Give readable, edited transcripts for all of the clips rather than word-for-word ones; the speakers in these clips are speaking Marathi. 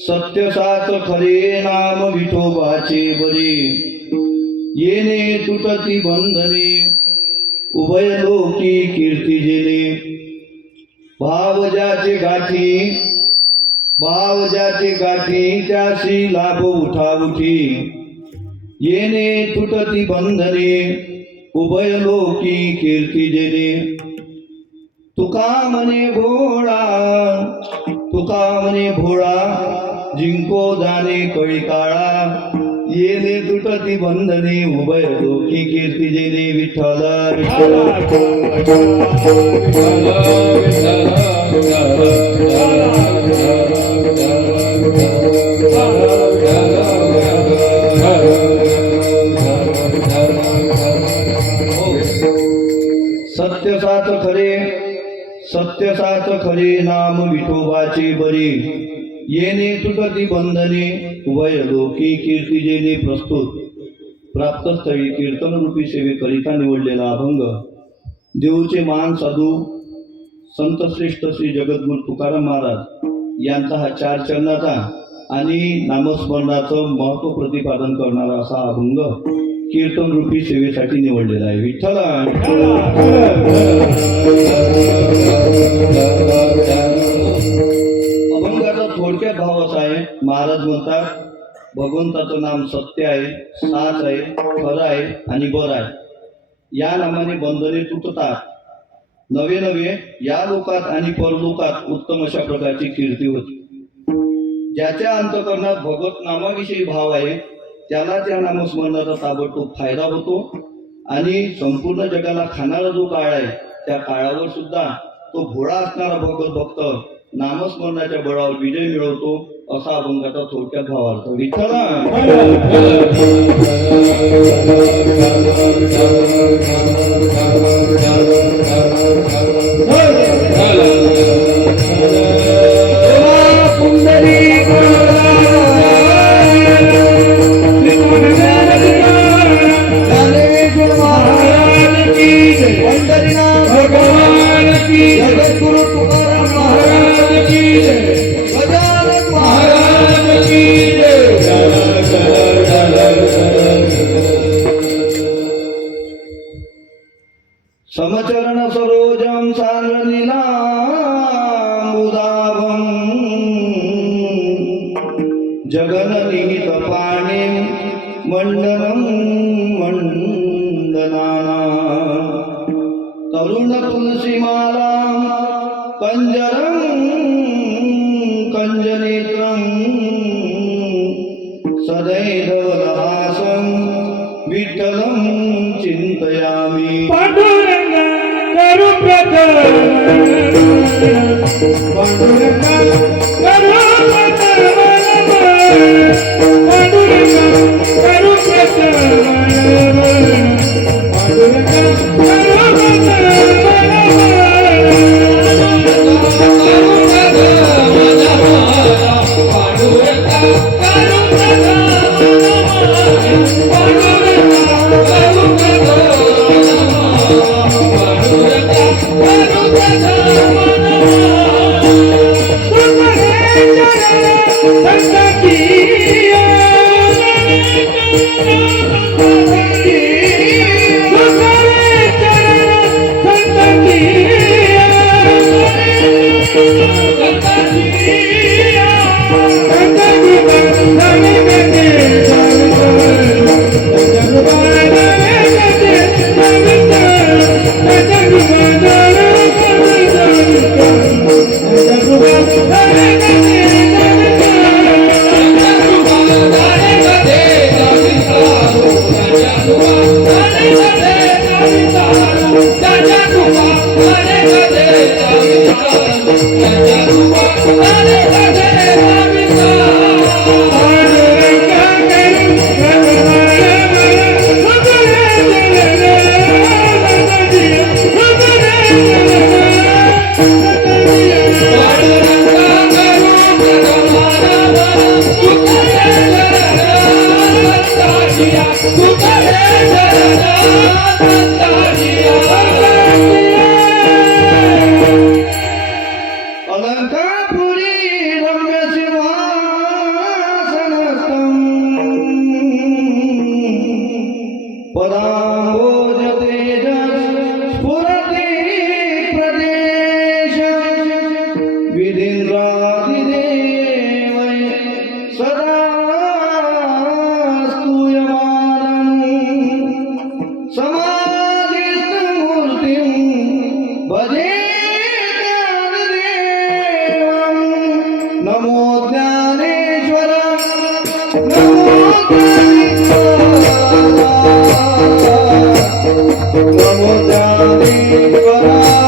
सत्यसाच खरे नाम विठोबाचे बरे येणे तुटती बंधने उभय लोकी कीर्ती जेणे भाव ज्याचे गाठी त्यासी लाभ उठा उठी येणे तुटती बंधने उभय लोकी कीर्ती जेणे तुका म्हणे भोळा जिंको जाणे कळी काळा येणे तुटती बंधने उभय लोकी कीर्ती जेणे विठ्ठल सत्यसाच खरे नाम विठोबाचे बरे येणे तुटती बंधने उभय लोकी कीर्ती जेणे प्रस्तुत प्राप्तस्थळी कीर्तन रूपी सेवेकरिता निवडलेला अभंग देऊचे महान साधू संत श्रेष्ठ श्री जगद्गुरु तुकाराम महाराज यांचा हा 4 चरणाचा आणि नामस्मरणाचं महत्त्व प्रतिपादन करणारा असा अभंग कीर्तन रूपी सेवेसाठी निवडलेला आहे. विठ्ठल अभंगाचा थोडक्यात भाव असा आहे. महाराज म्हणतात भगवंताचं नाम सत्य आहे, साच आहे, खरं आहे आणि बर आहे. या नामाने बंधने तुटतात. नवे या लोकात आणि परलोकात उत्तम अशा प्रकारची कीर्ती होती. ज्याच्या अंतःकरणात भगवत नामाविषयी भाव आहे त्याला त्या नामस्मरणाचा ताबडतोब फायदा होतो आणि संपूर्ण जगाला खाणारा जो काळ आहे त्या काळावर सुद्धा तो भोळा असणारा भगवत भक्त नामस्मरणाच्या बळावर विजय मिळवतो असा अभंगाचा थोडक्यात भावार्थ. विठ्ठल समचरण सरोजम सांगनीला मुदाभम जगननिहित पाणी मंडनम मंडनाना तरुण तुलसीमाला कंजरम कंजनेत्रम सदैवहासं विठ्ठलं चिंतयामि. पांडुरंग करू प्रथम पांडुरंग करू प्रथम पांडुरंग करू प्रथम पांडुरंग करू प्रथम अलंकापुरी रम्य सिंहासनस्थं पदाम्बोज तेजस् स्फुरति प्रदेश विधीन्द्रादिदेवै सदा स्तूयमानम् समाधिस्थमूर्तिं भजे नमो ज्ञानेश्वर नमो ज्ञानेश्वर नमो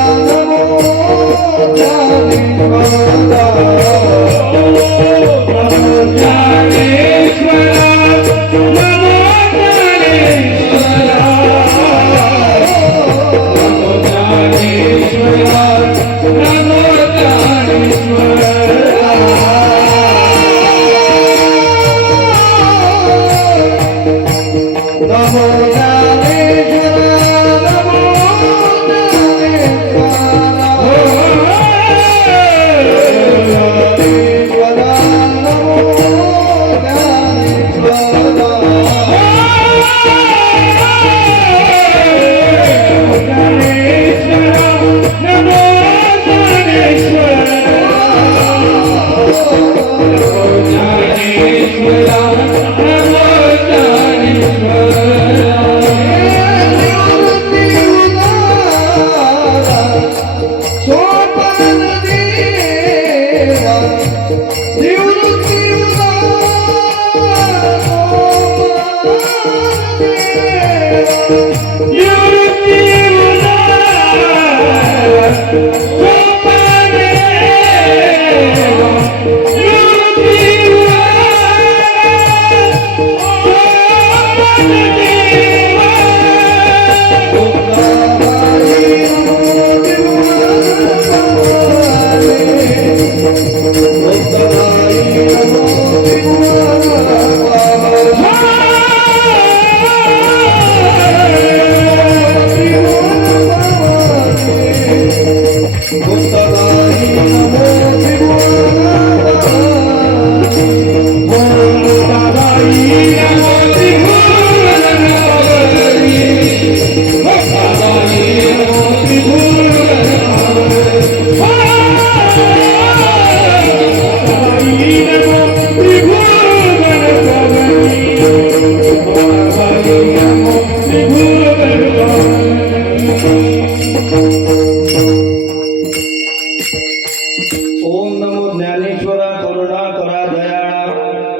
ओम नमो ज्ञानेश्वरा करुणा करा दयाळा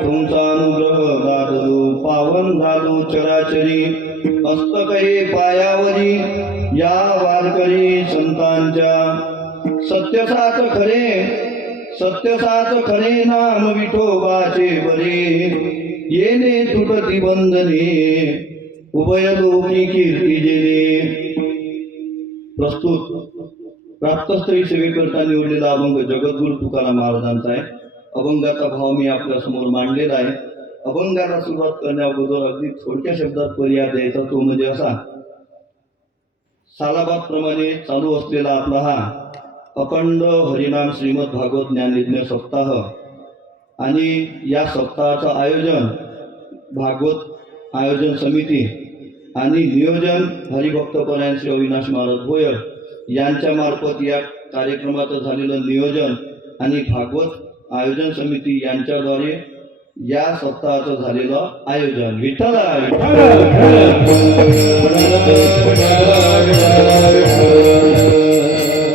तुमचा अनुग्रह दादलो पावन झालो चराचरी हस्तकरी पायावरी या वारकरी संतांच्या सत्यसाच खरे नाम विठोबाचे बरे येणे तुटती बंधने उभय लोकी कीर्ती जेणे प्रस्तुत प्राप्तस्त्री सेवेकरता निवडलेला अभंग जगद्गुरु तुकाराम महाराजांचा आहे. अभंगाचा भाव मी आपल्या समोर मांडलेला आहे. अभंगाला सुरुवात करण्याअगोदर अगदी थोडक्या शब्दात पर्याय द्यायचा तो म्हणजे असा, सालाबाद प्रमाणे चालू असलेला आपला हा अखंड हरिनाम श्रीमद भागवत ज्ञानयज्ञ सप्ताह आणि या सप्ताहाचं आयोजन भागवत आयोजन समिती आणि नियोजन हरिभक्तपरायण श्री अविनाश महाराज भोयर यांच्या मार्फत या कार्यक्रमाचं झालेलं नियोजन आणि भागवत आयोजन समिती यांच्याद्वारे या सप्ताहाचं झालेलं आयोजन. विठ्ठल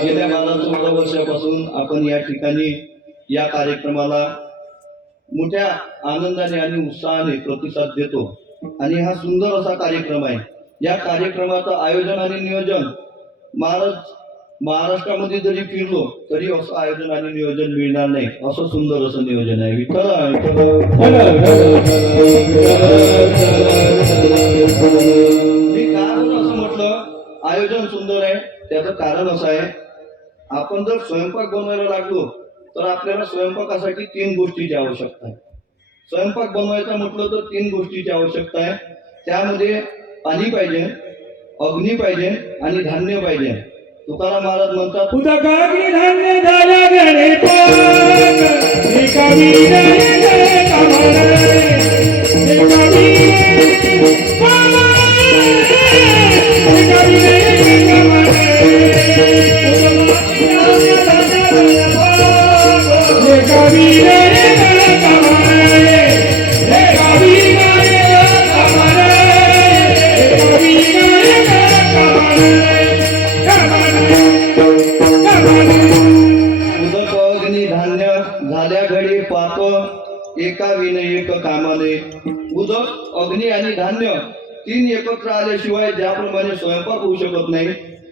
गेल्या 12-14 वर्षापासून आपण या ठिकाणी या कार्यक्रमाला मोठ्या आनंदाने आणि उत्साहाने प्रतिसाद देतो आणि हा सुंदर असा कार्यक्रम आहे. या कार्यक्रमाचं आयोजन आणि नियोजन महाराष्ट्रामध्ये जरी फिरलो तरी असं आयोजन आणि नियोजन मिळणार नाही, असं सुंदर असं नियोजन आहे. विठ्ठल मी का बरं असं म्हटलं आयोजन सुंदर आहे, त्याचं कारण असं आहे, आपण जर स्वयंपाक बनवायला लागलो तर आपल्याला स्वयंपाकासाठी 3 गोष्टीची आवश्यकता आहे. स्वयंपाक बनवायचा म्हटलं तर 3 गोष्टीची आवश्यकता आहे. त्यामध्ये पाणी पाहिजे, अग्नी पाहिजे आणि धान्य पाहिजे. तुकाराम महाराज म्हणतात, उदकाग्नी धान्य झाला गणे पाक, एका विनये कमळे, एका विनये उदक अग्नी धान्य झाल्या घडी पाक, एका विन एक कामाने. उदक, अग्नी आणि धान्य 3 एकत्र आल्याशिवाय ज्याप्रमाणे स्वयंपाक होऊ शकत नाही,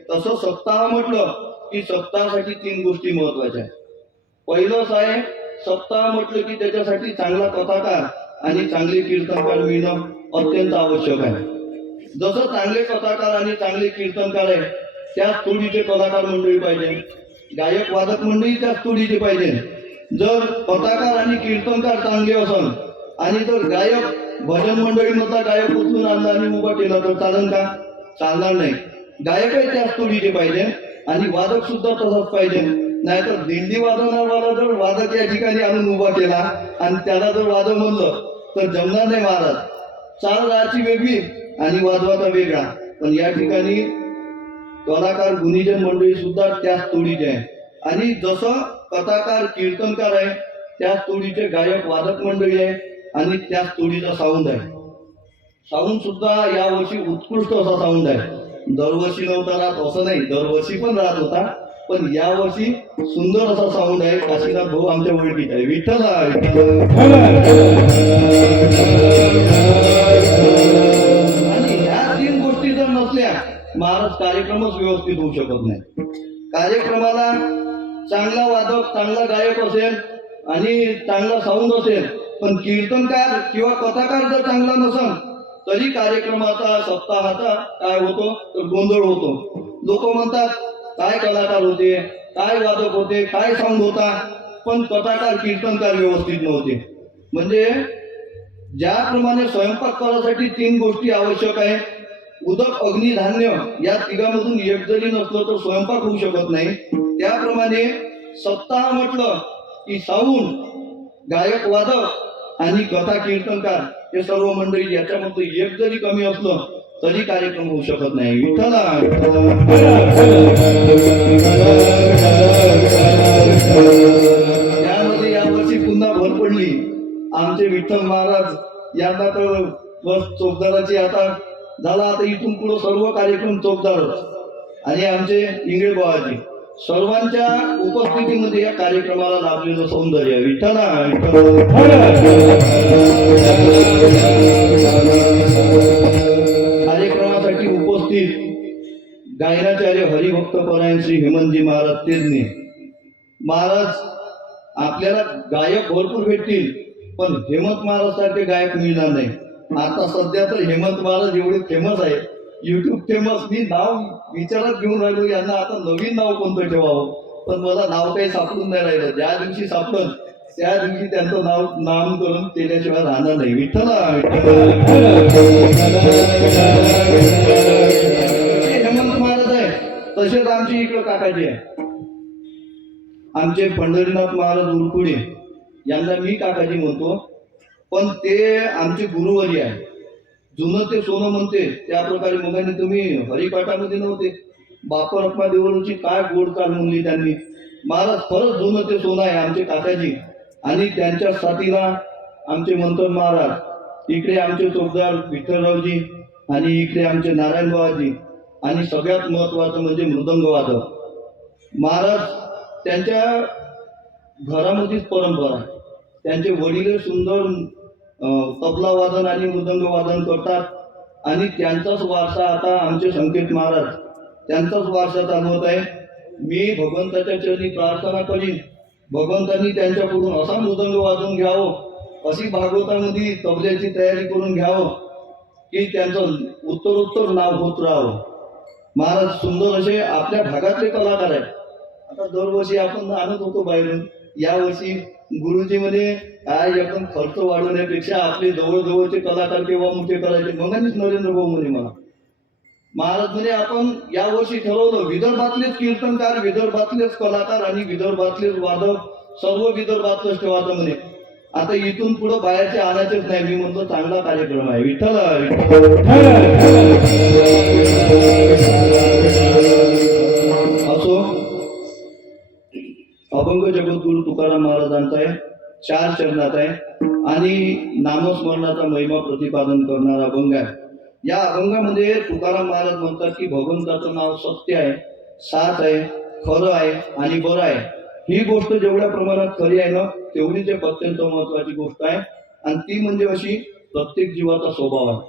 तसं सप्ताह म्हटलं की सप्ताहासाठी 3 गोष्टी महत्वाच्या आहेत. पहिलं असं आहे, सप्ताह म्हटलं की त्याच्यासाठी चांगला कथाकार आणि चांगले कीर्तनकार मिळणं अत्यंत आवश्यक आहे. जसं चांगले कथाकार आणि चांगले कीर्तनकार आहे, त्याच तोडीचे कलाकार मंडळी पाहिजे, गायक वादक मंडळी त्याच तोडीचे पाहिजे. जर कथाकार आणि कीर्तनकार चांगले असन आणि जर गायक भजन मंडळीमधला गायक उचलून आणला आणि उभा केला तर चालेल का? चालणार नाही. गायकही त्याच तोडीचे पाहिजे आणि वादक सुद्धा तसाच पाहिजे. नाहीतर दिंडी वादनावाला जर वादक या ठिकाणी आणून उभा केला आणि त्याला जर वाद म्हणलं तर जमणार नाही महाराज. चाल राहायची वेगळी आणि वाजवाचा वेगळा. पण या ठिकाणी कलाकार गुणीजन मंडळी सुद्धा त्याच तोडीचे आहे आणि जसं कथाकार कीर्तनकार आहे त्याच तोडीचे गायक वादक मंडळी आहे आणि त्याच तोडीचा साऊंड आहे. साऊंड सुद्धा यावर्षी उत्कृष्ट असा साऊंड आहे. दरवर्षी नव्हता राहत असं नाही, दरवर्षी पण राहत होता, पण यावर्षी सुंदर असा साऊंड आहे. काशीनाथ भाऊ आमच्या ओळखीत आहे. विठ्ठल आणि ह्या 3 गोष्टी जर नसल्या महाराज कार्यक्रमच व्यवस्थित होऊ शकत नाही. कार्यक्रमाला चांगला वादक, चांगला गायक असेल आणि चांगला साऊंड असेल, पण कीर्तनकार किंवा कथाकार जर चांगला नसेल तरी कार्यक्रमाचा सप्ताहाचा काय होतो तर गोंधळ होतो. लोक म्हणतात काय कलाकार होते, काय वादक होते, काय साऊंड होता, पण कथाकार कीर्तनकार व्यवस्थित नव्हते. म्हणजे ज्याप्रमाणे स्वयंपाक करायसाठी 3 गोष्टी आवश्यक आहे, उदक, अग्नी, धान्य, या तिघांमधून एक जरी नसलं तर स्वयंपाक होऊ शकत नाही. त्याप्रमाणे सप्ताह म्हटलं की साऊंड, गायक वादक आणि कथा कीर्तनकार हे सर्व मंडळी याच्यामध्ये एक जरी कमी असलं तरी कार्यक्रम होऊ शकत नाही. विठ्ठला त्यामध्ये यावर्षी पुन्हा भर पडली. आमचे विठ्ठल महाराज यांना तर बस चौकदाराची आता झाला, आता इथून पुढे सर्व कार्यक्रम चौकदारच आणि आमचे इंगळे बाबाजी सर्वांच्या उपस्थितीमध्ये या कार्यक्रमाला लाभलेलं सौंदर्य. विठ्ठला कार्यक्रमासाठी उपस्थित गायनाचार्य हरिभक्त परायण श्री हेमंतजी महाराज तेजने महाराज. आपल्याला गायक भरपूर भेटतील पण हेमंत महाराज सारखे गायक मिळणार नाही. आता सध्या तर हेमंत महाराज एवढे फेमस आहे, युट्यूब फेमस. मी नाव विचारात घेऊन राहिलो यांना आता नवीन नाव कोणतं ठेवावं, पण मला नाव काही सापडून नाही राहिलं. ज्या दिवशी सापडलं त्या दिवशी त्यांचं नामकरण केल्याशिवाय राहणार नाही. विठ्ठला हेमंत महाराज आहे, तसेच आमची इकडं काकाजी आहे. आमचे पंढरीनाथ महाराज उरकुडे यांना मी काकाजी म्हणतो, पण ते आमचे गुरुवर्य आहे. जुनं ते सोनं म्हणते त्याप्रकारे. मगाने तुम्ही हरिपाठामध्ये नव्हते, बापर अप्पा देवळची काय गोड चाल म्हणली त्यांनी. महाराज खरंच जुनं ते सोनं आहे आमचे काकाजी. आणि त्यांच्या साथीला आमचे मंथन महाराज, इकडे आमचे चौकदार विठ्ठलरावजी, आणि इकडे आमचे नारायण बाबाजी, आणि सगळ्यात महत्त्वाचं म्हणजे मृदंग वादक. महाराज त्यांच्या घरामध्येच परंपरा आहे. त्यांचे वडील सुंदर तबला वादन आणि मृदंग वादन करतात, आणि त्यांचाच वारसा आता आमचे संकेत महाराज त्यांचाच वारसा चालवत आहे. मी भगवंताच्या चरणी प्रार्थना करीन, भगवंतांनी त्यांच्याकडून असा मृदंग वाजवून घ्यावं, अशी भागवतामध्ये तबल्याची तयारी करून घ्यावं की त्यांचं उत्तरोत्तर नाव होत राहावं. महाराज सुंदर असे आपल्या भागातले कलाकार आहेत. आता दरवर्षी आपण आणत होतो बाहेरून, यावर्षी गुरुजी म्हणे काय आपण खर्च वाढवण्यापेक्षा आपले जवळजवळचे कलाकार केव्हा मोठे करायचे. मगानीच नरेंद्र भाऊ म्हणे मला, महाराज म्हणे आपण यावर्षी ठरवलं विदर्भातलेच कीर्तनकार, विदर्भातलेच कलाकार आणि विदर्भातलेच वादक, सर्व विदर्भातलंच ठेवायचं म्हणे. आता इथून पुढे बाहेरचे आणायचेच नाही. मी म्हणतो चांगला कार्यक्रम आहे. विठ्ठल असो. अभंग जगद्गुरु तुकाराम महाराजांचा आहे, 4 चरणात आहे, आणि नामस्मरणाचा महिमा प्रतिपादन करणारा अभंग आहे. या अभंगामध्ये तुकाराम महाराज म्हणतात की भगवंताचं नाव सत्य आहे, साच आहे, खरं आहे आणि बरं आहे. ही गोष्ट जेवढ्या प्रमाणात खरी आहे ना, तेवढीच एक अत्यंत महत्वाची गोष्ट आहे. आणि ती म्हणजे अशी, प्रत्येक जीवाचा स्वभाव आहे.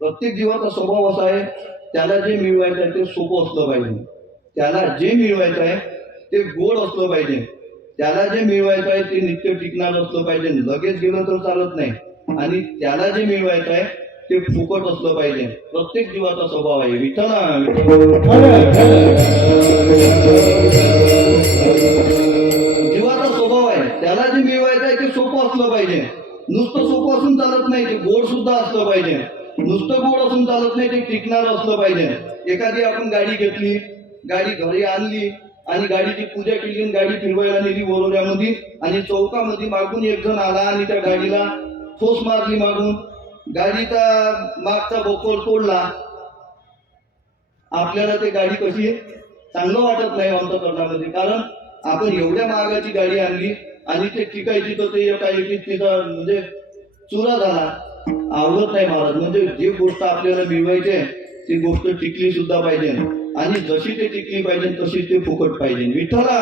प्रत्येक जीवाचा स्वभाव असा आहे, त्याला जे मिळवायचं आहे ते सोपं असलं पाहिजे, त्याला जे मिळवायचं आहे ते गोड असलं पाहिजे, त्याला जे मिळवायचं आहे ते नित्य टिकणार असलं पाहिजे, लगेच गेलं तर चालत नाही, आणि त्याला जे मिळवायचं आहे ते फुकट असलं पाहिजे. प्रत्येक जीवाचा स्वभाव आहे. विठ्ठला जीवाचा स्वभाव आहे, त्याला जे मिळवायचं आहे ते सोपं असलं पाहिजे. नुसतं सोपं असून चालत नाही, ते गोड सुद्धा असलं पाहिजे. नुसतं गोड असून चालत नाही, ते टिकणार असलं पाहिजे. एखादी आपण गाडी घेतली, गाडी घरी आणली आणि गाडीची पूजा केली आणि गाडी फिरवायला नेली बोरोऱ्यामध्ये, आणि चौकामध्ये मागून एक जण आला आणि त्या गाडीला ठोस मारली मागून, गाडीचा मागचा बकोर तोडला. आपल्याला ते गाडी कशी चांगलं वाटत नाही अंतःकरणामध्ये, कारण आपण एवढ्या महागाची गाडी आणली आणि ते टिकायची तर ते एका एकीत तिचा म्हणजे चुरा झाला. आवडत नाही महाराज. म्हणजे जी गोष्ट आपल्याला मिळवायची आहे ती गोष्ट टिकली सुद्धा पाहिजे, आणि जशी ते टिकली पाहिजे तशी ते फुकट पाहिजे. विठ्ठला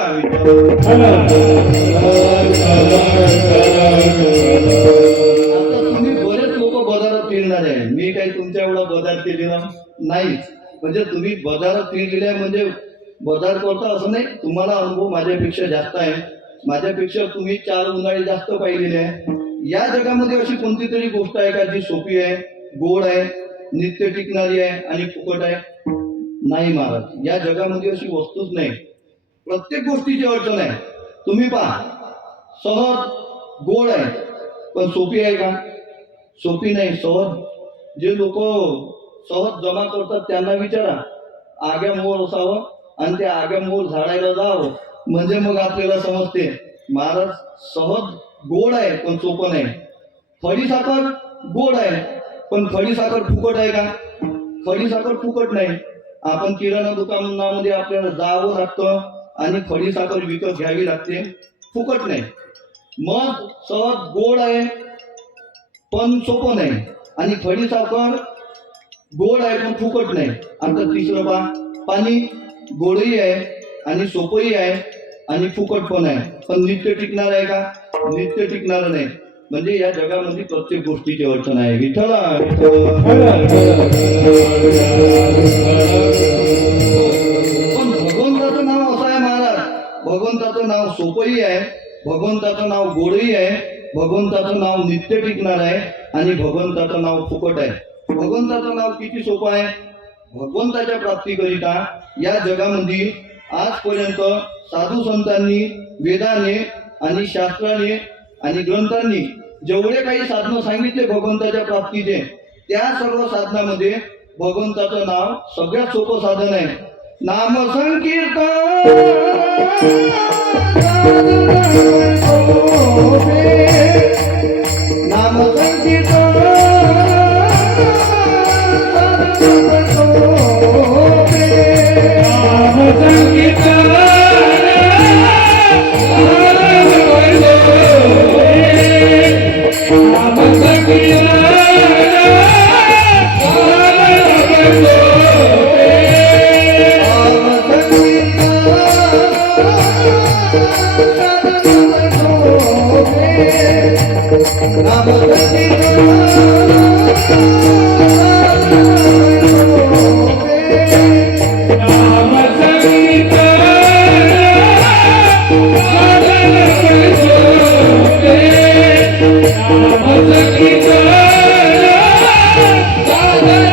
आता तुम्ही बरेच लोक बाजारात फिरणार आहे. मी काही तुमच्या एवढा बाजार केलेला नाहीच. म्हणजे तुम्ही बाजारात फिरलेले म्हणजे बाजार करता असं नाही. तुम्हाला अनुभव माझ्यापेक्षा जास्त आहे. माझ्यापेक्षा तुम्ही 4 उन्हाळे जास्त पाहिलेले आहे. या जगामध्ये अशी कोणती तरी गोष्ट आहे का जी सोपी आहे, गोड आहे, नित्य टिकणारी आहे आणि फुकट आहे? नाही महाराज, या जगामध्ये अशी वस्तूच नाही. प्रत्येक गोष्टीची अडचण आहे. तुम्ही पहा, सहज गोड आहे पण सोपी आहे का? सोपी नाही. सहज जे लोक सहज जमा करतात त्यांना विचारा, आग्या मोर असावं आणि त्या आग्या मोर झाडायला जावं म्हणजे मग आपल्याला समजते. महाराज सहज गोड आहे पण सोपं नाही. खडीसाखर गोड आहे पण खडीसाखर फुकट आहे का? खडीसाखर फुकट नाही. आपण किराणा दुकानामध्ये आपल्याला जावं लागतं आणि खडीसाखर विकत घ्यावी लागते, फुकट नाही. मग सहज गोड आहे पण सोपं नाही, आणि खडीसाखर गोड आहे पण फुकट नाही. आता तिसरं पहा, पाणी गोडही आहे आणि सोपंही आहे आणि फुकट पण आहे, पण नित्य टिकणार आहे का? नित्य टिकणार नाही. म्हणजे या जगामध्ये प्रत्येक गोष्टीची अडचण आहे. विठ्ठला पण भगवंताचं नाव असं आहे महाराज, भगवंताचं नाव सोपंही आहे, भगवंताचं नाव गोडही आहे, भगवंताचं नाव नित्य टिकणार आहे आणि भगवंताचं नाव फुकट आहे. भगवंताचं नाव किती सोपं आहे. भगवंताच्या प्राप्तीकरिता या जगामध्ये आजपर्यंत साधू संतांनी, वेदाने आणि शास्त्राने आणि ग्रंथांनी जेवढे काही साधनं सांगितले भगवंताच्या प्राप्तीचे, त्या सर्व साधनामध्ये भगवंताचं नाव सगळ्यात सोपं साधन आहे. नाम संकीर्तन नाम संकीर्तन नाम संकीर्तन नाम नाम संकीर्तन साधन बनसोले. नाम संकीर्तन साधन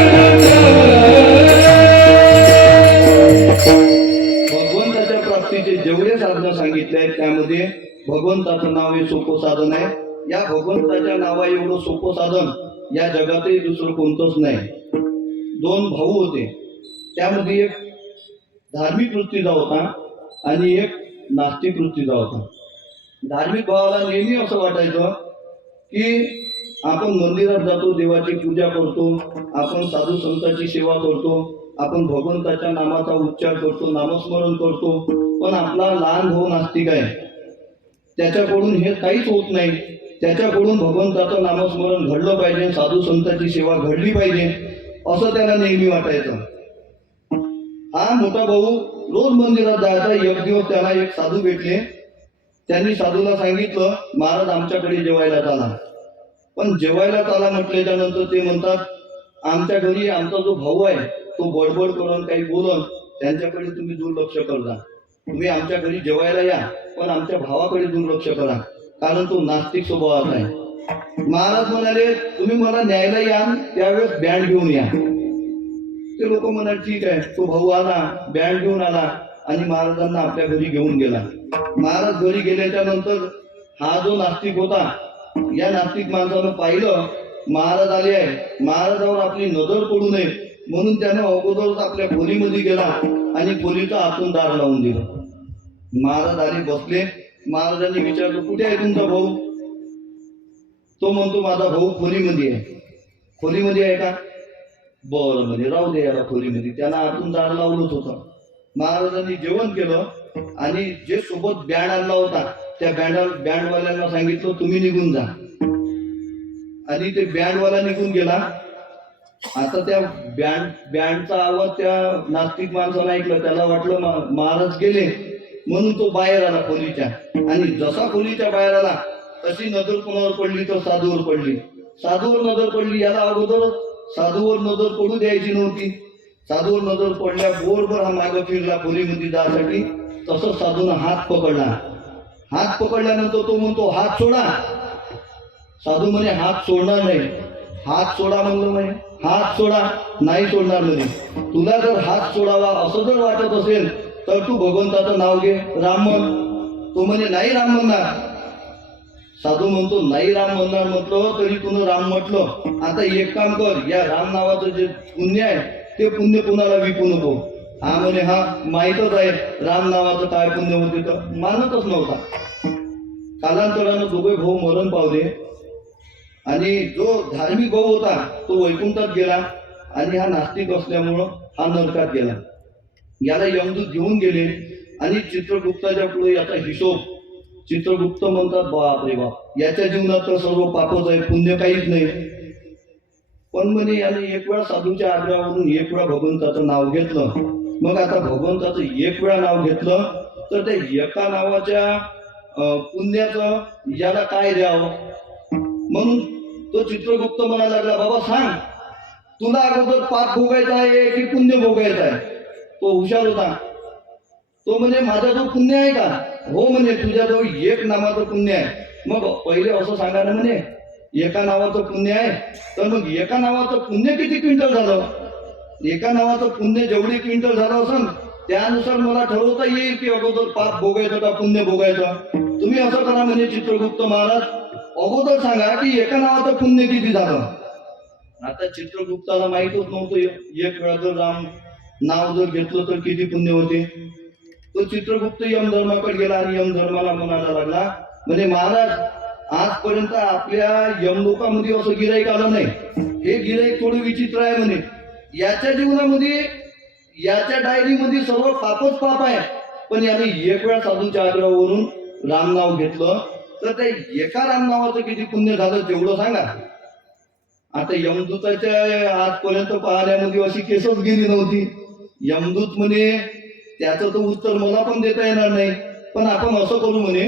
बनसोले. भगवंताच्या प्राप्तीचे जेवढे साधनं सांगितले आहेत त्यामध्ये भगवंताचं नाव हे सोपं साधन आहे. या भगवंताच्या नावा एवढं सोपं साधन या जगातही दुसरं कोणतंच नाही. दोन भाऊ होते, त्यामध्ये एक धार्मिक वृत्तीचा होता आणि एक नास्तिक वृत्तीचा होता. धार्मिक भावाला नेहमी असं वाटायचं की आपण मंदिरात जातो, देवाची पूजा करतो, आपण साधू संतांची सेवा करतो, आपण भगवंताच्या नामाचा उच्चार करतो, नामस्मरण करतो, पण आपला लहान भाऊ नास्तिक आहे, त्याच्याकडून हे काहीच होत नाही. त्याच्याकडून भगवंताचं नामस्मरण घडलं पाहिजे, साधू संतांची सेवा घडली पाहिजे असं त्याला नेहमी वाटायचं. हा मोठा भाऊ रोज मंदिरात जायचा. एक दिवस त्याला एक साधू भेटले. त्यांनी साधूला सांगितलं, महाराज आमच्याकडे जेवायला चाला. पण जेवायला चाला म्हटल्याच्या नंतर ते म्हणतात, आमच्या घरी आमचा जो भाऊ आहे तो बडबड करून काही बोलून त्यांच्याकडे तुम्ही दुर्लक्ष करता. तुम्ही आमच्या घरी जेवायला या, पण आमच्या भावाकडे दुर्लक्ष करा, कारण तो नास्तिक स्वभावाचा आहे. महाराज म्हणाले, तुम्ही मला न्यायला या, त्यावेळेस बँड घेऊन या. ते लोक म्हणाले ठीक आहे. तो भाऊ आला, बँड घेऊन आला आणि महाराजांना आपल्या घरी घेऊन गेला. महाराज घरी गेल्याच्या नंतर हा जो नास्तिक होता, या नास्तिक माणसानं पाहिलं महाराज आले आहे, महाराजावर आपली नजर पडू नये म्हणून त्यानं अगोदरच आपल्या खोलीमध्ये गेला आणि खोलीचं आतून दार लावून दिलं. महाराज आले, बसले. महाराजांनी विचारलं, कुठे आहे तुमचा भाऊ? तो म्हणतो, माझा भाऊ खोलीमध्ये आहे. खोलीमध्ये आहे का? बरं म्हणे, राहू दे याला खोलीमध्ये. त्यानं आतून दार लावलंच होतं. महाराजांनी जेवण केलं आणि जे सोबत बँड आणला होता त्या बँडवाल्यांना सांगितलं, तुम्ही निघून जा. आणि ते बँडवाला निघून गेला. आता त्या बँडचा आवाज त्या नास्तिक माणसाला ऐकलं. त्याला वाटलं महाराज गेले म्हणून तो बाहेर आला खोलीच्या. आणि जसा खोलीच्या बाहेर आला तशी नजर कोणावर पडली तर साधूवर पडली. साधूवर नजर पडली. याला अगोदर साधूवर नजर पडू द्यायची नव्हती. साधूवर नजर पडल्या बरोबर हा मागं फिरला खोलीमध्ये जाण्यासाठी. तसंच साधूनं हात पकडला. हात पकडल्यानंतर तो म्हणतो, हात सोडा. साधू म्हणे, हात सोडणार नाही. हात सोडा म्हणलं म्हणे, हात सोडा. नाही सोडणार म्हणे. तुला जर हात सोडावा असं जर वाटत असेल तर तू भगवंताचं नाव घे, राम म्हण. तो म्हणे, नाही राम म्हणणार. साधू म्हणतो, नाही राम म्हणणार म्हटलं तरी तुनं राम म्हटलं. आता एक काम कर, या राम नावाचं जे पुण्य आहे ते पुण्य कुणाला विकू नको. हा म्हणे, हा माहीतच आहे राम नावाचं काय पुण्य होते. तर मानतच नव्हता. कालांतरानं दोघे भाऊ मरण पावले आणि जो धार्मिक भाऊ होता तो वैकुंठात गेला आणि हा नास्तिक असल्यामुळं हा नरकात गेला. याला यमदूत घेऊन गेले आणि चित्रगुप्ताच्या पुढे याचा हिशोब. चित्रगुप्त म्हणतात, बाप रे बाप, याच्या जीवनात तर सर्व पापच आहे, पुण्य काहीच नाही. पण म्हणे याने एक वेळा साधूच्या आग्रहावरून एक वेळा भगवंताचं नाव घेतलं. मग आता भगवंताचं एक वेळा नाव घेतलं तर त्या एका नावाच्या पुण्याचं याला काय द्यावं. म्हणून तो चित्रगुप्त म्हणायला लागला, बाबा सांग, तुला अगोदर पाप भोगायचा आहे की पुण्य भोगायचं आहे. तो हुशार होता. तो म्हणजे माझा जो पुण्य आहे का? हो म्हणे, तुझ्याजवळ एक नावाचं पुण्य आहे. मग पहिले असं सांगा ना म्हणे, एका नावाचं पुण्य आहे तर मग एका नावाचं पुण्य किती क्विंटल झालं. एका नावाचं पुण्य जेवढे क्विंटल झालं असेल त्यानुसार मला ठरवता येईल की अगोदर पाप भोगायचं का पुण्य भोगायचं. तुम्ही असं करा म्हणजे चित्रगुप्त महाराज, अगोदर सांगा की एका नावाचं पुण्य किती झालं. आता चित्रगुप्ताला माहीतच नव्हतं एक वेळा जर राम नाव जर घेतलं तर किती पुण्य होते. तो चित्रगुप्त यमधर्माकडे गेला आणि यमधर्माला म्हणायला लागला, म्हणजे महाराज आजपर्यंत आपल्या यमलोकामध्ये असं गिराईक आलं नाही. हे गिराईक थोडं विचित्र आहे म्हणे. याच्या जीवनामध्ये याच्या डायरीमध्ये सर्व पापच पाप आहे, पण याने एक वेळा साधूच्या आग्रहावरून राम नाव घेतलं तर त्या एका राम नावाचं किती पुण्य झालं तेवढं सांगा. आता यमदूताच्या आजपर्यंत पाहण्यामध्ये अशी केसच गेली नव्हती. यमदूत म्हणे त्याचं तर उत्तर मला पण देता येणार नाही, पण आपण असं करू म्हणे,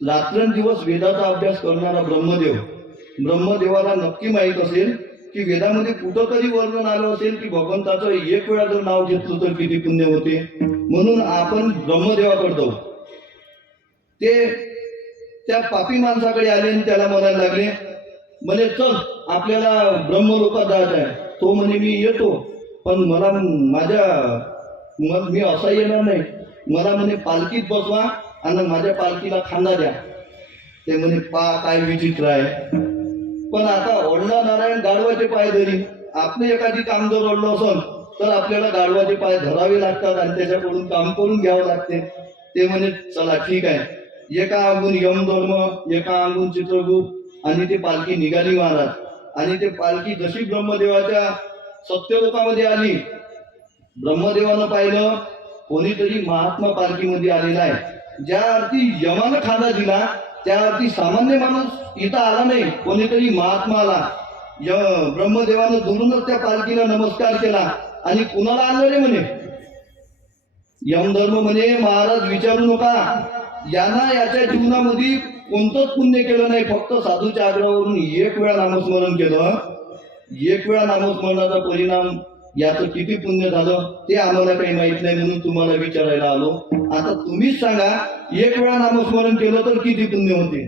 रात्रंदिवस वेदाचा अभ्यास करणारा ब्रह्मदेवाला नक्की माहीत असेल की वेदामध्ये कुठं तरी वर्णन आलं असेल की भगवंताचं एक वेळा जर नाव घेतलं तर किती पुण्य होते. म्हणून आपण ब्रह्मदेवाकडे जाऊ. ते त्या पापी माणसाकडे आले आणि त्याला म्हणायला लागले, म्हणे चल आपल्याला ब्रह्मलोकात जायचं आहे. तो म्हणे मी येतो, पण मला मी असा येणार नाही. मला म्हणे पालखीत बसवा आणि माझ्या पालखीला खांदा द्या. ते म्हणे काय विचित्र आहे. पण आता ओढला नारायण गाढवाचे पाय धरी. आपले एखादी काम जर ओढलं असेल तर आपल्याला गाढवाचे पाय धरावे लागतात आणि त्याच्याकडून काम करून घ्यावं लागते. ते म्हणे चला ठीक आहे. एका अंगून यमधर्म, एका अंगून चित्रगुप्त आणि ते पालखी निघाली महाराज. आणि ते पालखी जशी ब्रह्मदेवाच्या सत्यलोकामध्ये आली, ब्रह्मदेवानं पाहिलं कोणीतरी महात्मा पालखीमध्ये आलेला आहे. ज्या अर्थी यमानं खांदा दिला त्या अर्थी सामान्य माणूस इथं आला नाही, कोणीतरी महात्मा आला. ब्रह्मदेवानं दुरूनच त्या पालखीला नमस्कार केला आणि कुणाला आणलं रे म्हणे. यमधर्म म्हणे महाराज विचारू नका, यांना याच्या जीवनामध्ये कोणतंच पुण्य केलं नाही, फक्त साधूच्या आग्रहावरून एक वेळा नामस्मरण केलं. एक वेळा नामस्मरणाचा परिणाम याचं किती पुण्य झालं ते आम्हाला काही माहित नाही, म्हणून तुम्हाला विचारायला आलो. आता तुम्हीच सांगा, एक वेळा नामस्मरण केलं तर किती पुण्य होते.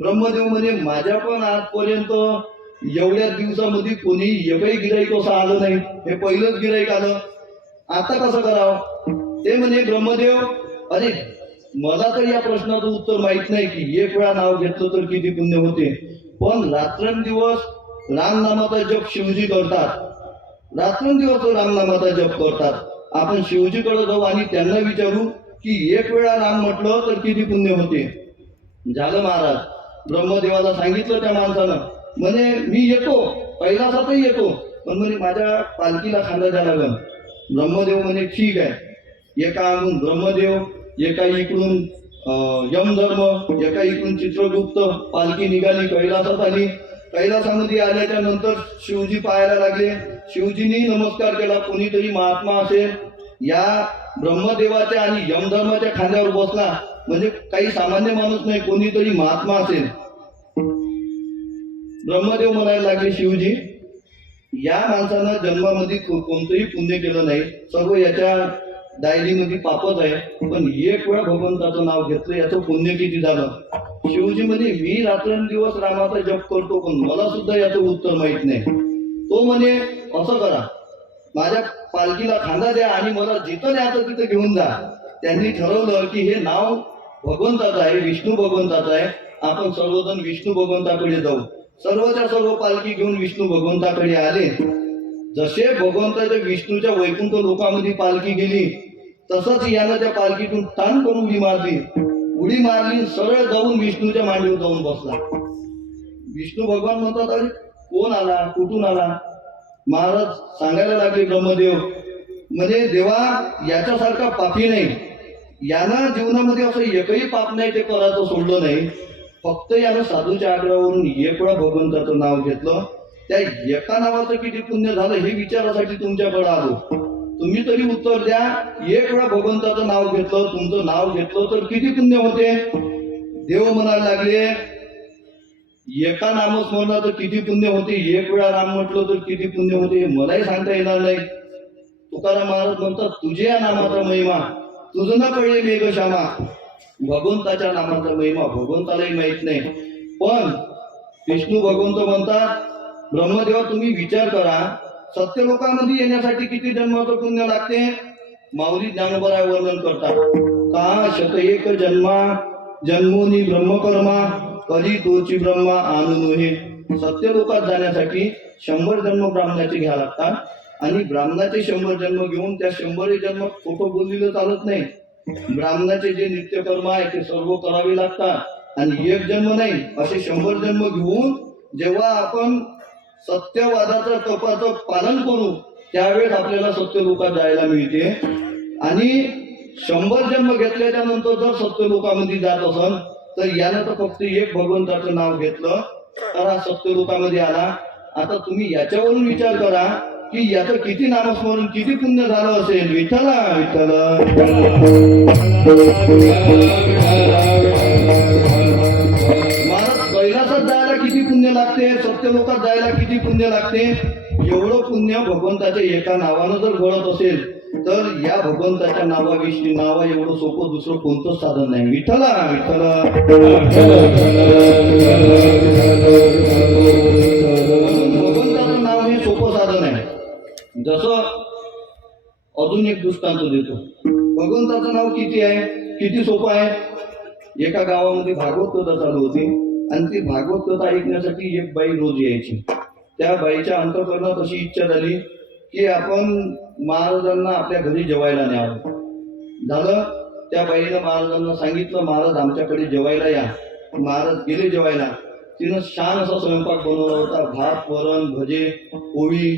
ब्रह्मदेव म्हणे माझ्या पण आजपर्यंत एवढ्या दिवसामध्ये कोणी एकही गिराईक असं आलं नाही, हे पहिलंच गिराईक आलं. आता कसं करावं. ते म्हणे ब्रह्मदेव, अरे मला तर या प्रश्नाचं उत्तर माहित नाही की एक वेळा नाव घेतलं तर किती पुण्य होते, पण रात्रंदिवस रामनामाचा जप शिवजी करतात. रात्रंदिवस रामनामाचा जप करतात. आपण शिवजीकडे जाऊ आणि त्यांना विचारू की एक वेळा राम म्हटलं तर किती पुण्य होते. झालं महाराज. ब्रह्मदेवाला सांगितलं त्या माणसानं, म्हणे मी येतो, कैलासातही येतो, पण म्हणे माझ्या पालखीला खांदा द्या लागल. ब्रह्मदेव म्हणे ठीक आहे. एका अंगून ब्रह्मदेव, एका इकडून यमधर्म, एका इकडून चित्रगुप्त. पालखी निघाली, कैलासात आली. कैलासामध्ये आल्याच्या नंतर शिवजी पाहायला लागले. शिवजींनी नमस्कार केला. कोणीतरी महात्मा असेल या ब्रह्मदेवाच्या आणि यमधर्माच्या खांद्यावर बसला, म्हणजे काही सामान्य माणूस नाही, कोणीतरी महात्मा असेल. ब्रह्मदेव म्हणायला लागले, शिवजी या माणसानं जन्मामध्ये कोणतंही पुण्य केलं नाही, सर्व याच्या डायरीमध्ये पापच आहे, पण एक वेळा भगवंताचं नाव घेतलं याचं पुण्य किती झालं. शिवजी म्हणे मी रात्रंदिवस रामाचा जप करतो, पण मला सुद्धा याचं उत्तर माहित नाही. तो म्हणे असं करा, माझ्या पालखीला खांदा द्या आणि मला जिथं न्यायचं तिथं घेऊन जा. त्यांनी ठरवलं की हे नाव भगवंताचं आहे, विष्णू भगवंताचं आहे, आपण सर्वजण विष्णू भगवंताकडे जाऊ. सर्वच्या सर्व पालखी घेऊन विष्णू भगवंताकडे आले. जसे भगवंताच्या विष्णूच्या वैकुंठ लोकामध्ये पालखी गेली, तसंच यानं त्या पालखीतून ताण करून उडी मारली, सरळ जाऊन विष्णूच्या मांडीवर जाऊन बसला. विष्णू भगवान म्हणतात, अरे कोण आला, कुठून आला. महाराज सांगायला लागले ब्रह्मदेव, म्हणजे देवा याच्यासारखा पापी नाही, यानं जीवनामध्ये असं एकही पाप नाही ते करायचं सोडलं नाही. फक्त यानं साधूच्या आग्रहावरून एक वेळा भगवंताचं नाव घेतलं. त्या एका नावाचं किती पुण्य झालं हे विचारासाठी तुमच्याकडे आलो. तुम्ही तरी उत्तर द्या. एक वेळा भगवंताचं नाव घेतलं, तुमचं नाव घेतलं तर किती पुण्य होते. देव म्हणायला लागले, एका नामस्मरणाचं किती पुण्य होते, एक वेळा राम म्हटलं तर किती पुण्य होते मलाही सांगता येणार नाही. तुकाराम महाराज म्हणतात, तुझ्या नामाचा महिमा तुझं न कळले मेघश्यामा. भगवंताच्या नामाचा महिमा भगवंतालाही माहित नाही, पण विष्णू भगवंत म्हणतात ब्रह्मदेवा तुम्ही विचार करा, सत्य लोकांमध्ये येण्यासाठी किती जन्माचं पुण्य लागते? माऊली ज्ञानोबराय वर्णन करतात, का शत एक जन्मोनी ब्रह्मकर्मा कधी तोची ब्रह्मा आणून हे. सत्य लोकात जाण्यासाठी 100 जन्म ब्राह्मणाचे घ्या लागतात आणि ब्राह्मणाचे 100 जन्म घेऊन त्या 100 जन्म खोटं बोललेलं चालत नाही. ब्राह्मणाचे जे नित्यकर्म आहे ते सर्व करावे लागतात आणि एक जन्म नाही, असे 100 जन्म घेऊन जेव्हा आपण सत्यवादाचं तपाचं पालन करू त्यावेळेस आपल्याला सत्य लोकात जायला मिळते. आणि 100 जन्म घेतल्याच्या नंतर जर सत्य लोकांमध्ये जात असन तर यानं तर फक्त एक भगवंताचं नाव घेतलं तर हा सत्य लोकांमध्ये आला. आता तुम्ही याच्यावरून विचार करा की याचं किती नामस्मरण किती पुण्य झालं असेल. विठ्ठला विठ्ठल. महाराज कैलासात जायला किती पुण्य लागते, सत्य लोकात जायला किती पुण्य लागते. एवढं पुण्य भगवंताच्या एका नावानं जर घडत असेल तर या भगवंताच्या नावाविषयी नावा एवढं सोपं दुसरं कोणतंच साधन नाही. विठ्ठला विठ्ठल. भगवंताचं नाव हे सोपं साधन आहे. जसं अजून एक दृष्टांत देतो. भगवंताचं नाव किती आहे, किती सोपं आहे. एका गावामध्ये भागवत कथा चालू होती आणि ती भागवत कथा ऐकण्यासाठी एक बाई रोज यायची. त्या बाईच्या अंतःकरणात अशी इच्छा झाली की आपण महाराजांना आपल्या घरी जेवायला न्यावं. झालं, त्या बाईनं महाराजांना सांगितलं, महाराज आमच्याकडे जेवायला या. महाराज गेले जेवायला. तिनं छान असा स्वयंपाक बनवला होता. भात, वरण, भजे, पोळी,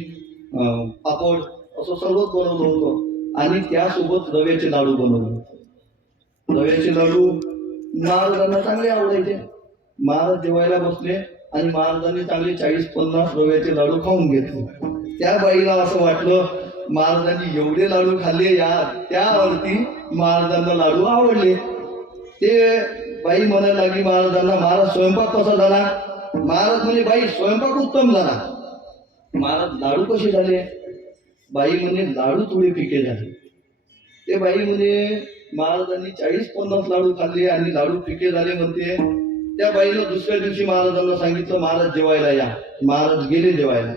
पापड असं सर्वच बनवलं होतं आणि त्यासोबत रव्याचे लाडू बनवले. रव्याचे लाडू महाराजांना चांगले आवडायचे. महाराज जेवायला बसले आणि महाराजांनी चांगले 40-50 रव्याचे लाडू खाऊन घेतले. त्या बाईला असं वाटलं महाराजांनी एवढे लाडू खाल्ले त्यावरती महाराजांना लाडू आवडले. ते बाई म्हणायला लागली महाराजांना, महाराज स्वयंपाक कसा झाला. महाराज म्हणे, बाई स्वयंपाक उत्तम झाला. महाराज लाडू कसे झाले. बाई म्हणे, लाडू थोडे फिके झाले. ते बाई म्हणे, महाराजांनी 40-50 लाडू खाल्ले आणि लाडू फिके झाले म्हणते. त्या बाईनं दुसऱ्या दिवशी महाराजांना सांगितलं, महाराज जेवायला या. महाराज गेले जेवायला.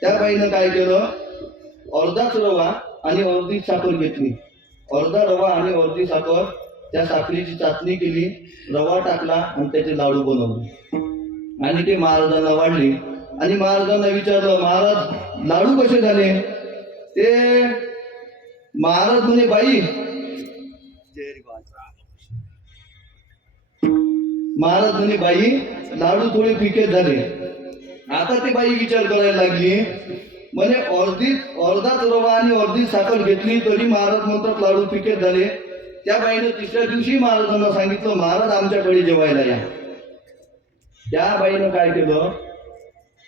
त्या बाईनं काय केलं, अर्धाच रवा आणि अर्धी साखर घेतली. अर्धा रवा आणि अर्धी साखर, त्या साखरेची चाचणी केली, रवा टाकला आणि त्याचे लाडू बनवले आणि ते महाराजांना वाढले. आणि महाराजांना विचारलं, महाराज लाडू कसे झाले. ते महाराज म्हणे, बाई महाराज म्हणे, बाई लाडू थोडे फिके झाले. आता ते बाई विचार करायला लागली, म्हणे अर्धाच रवा आणि अर्धी साखर घेतली तरी महाराज म्हणतात लाडू फिके झाले. त्या बाईने तिसऱ्या दिवशी महाराजांना सांगितलं, महाराज आमच्याकडे जेवायला या. त्या बाईनं काय केलं,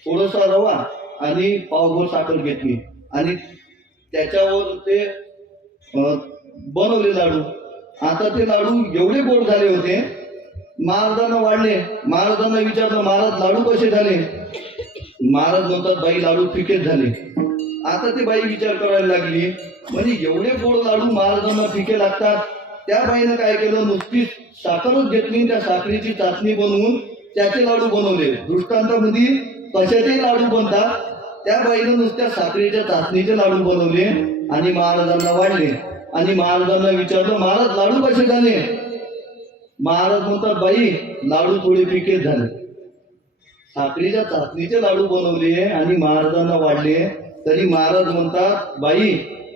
थोडासा रवा आणि पावभर साखर घेतली आणि त्याच्यावर ते बनवले लाडू. आता ते लाडू एवढे गोड झाले होते, महाराजांना वाढले. महाराजांना विचारलं, महाराज लाडू कसे झाले. महाराज म्हणतात, बाई लाडू फिकेच झाले. आता ती बाई विचार करायला लागली, म्हणजे एवढे गोड लाडू महाराजांना फिके लागतात. त्या बाईनं काय केलं, नुसती साखरच घेतली, त्या साखरेची चाचणी बनवून त्याचे लाडू बनवले. दृष्टांतामध्ये कशाचे लाडू बनतात, त्या बाईनं नुसत्या साखरेच्या चाचणीचे लाडू बनवले आणि महाराजांना वाढले. आणि महाराजांना विचारलं, महाराज लाडू कसे झाले. महाराज म्हणतात, बाई लाडू थोडे फिकेच झाले. साखरेच्या चाचणीचे लाडू बनवले आणि महाराजांना वाढले तरी महाराज म्हणतात, बाई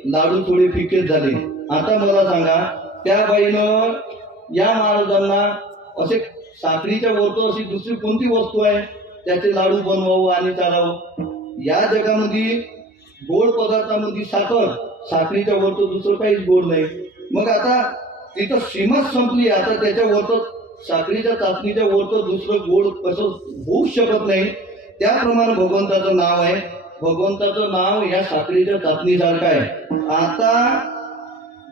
लाडू थोडे फिकेच झाले. आता मला सांगा, त्या बाईनं या महाराजांना असे साखरीच्या वरतो अशी दुसरी कोणती वस्तू आहे त्याचे लाडू बनवावं आणि चालावं. या जगामध्ये गोड पदार्थामध्ये साखरीच्या वरतो दुसरं काहीच गोड नाही. मग आता तिथं सीमाच संपली. आता त्याच्या वरतो साखरीच्या चाचणीच्या वरतो दुसरं गोड कसं होऊच शकत नाही. त्याप्रमाणे भगवंताचं नाव आहे. भगवंताचं नाव या साखरीच्या चाचणीसारखं आहे. आता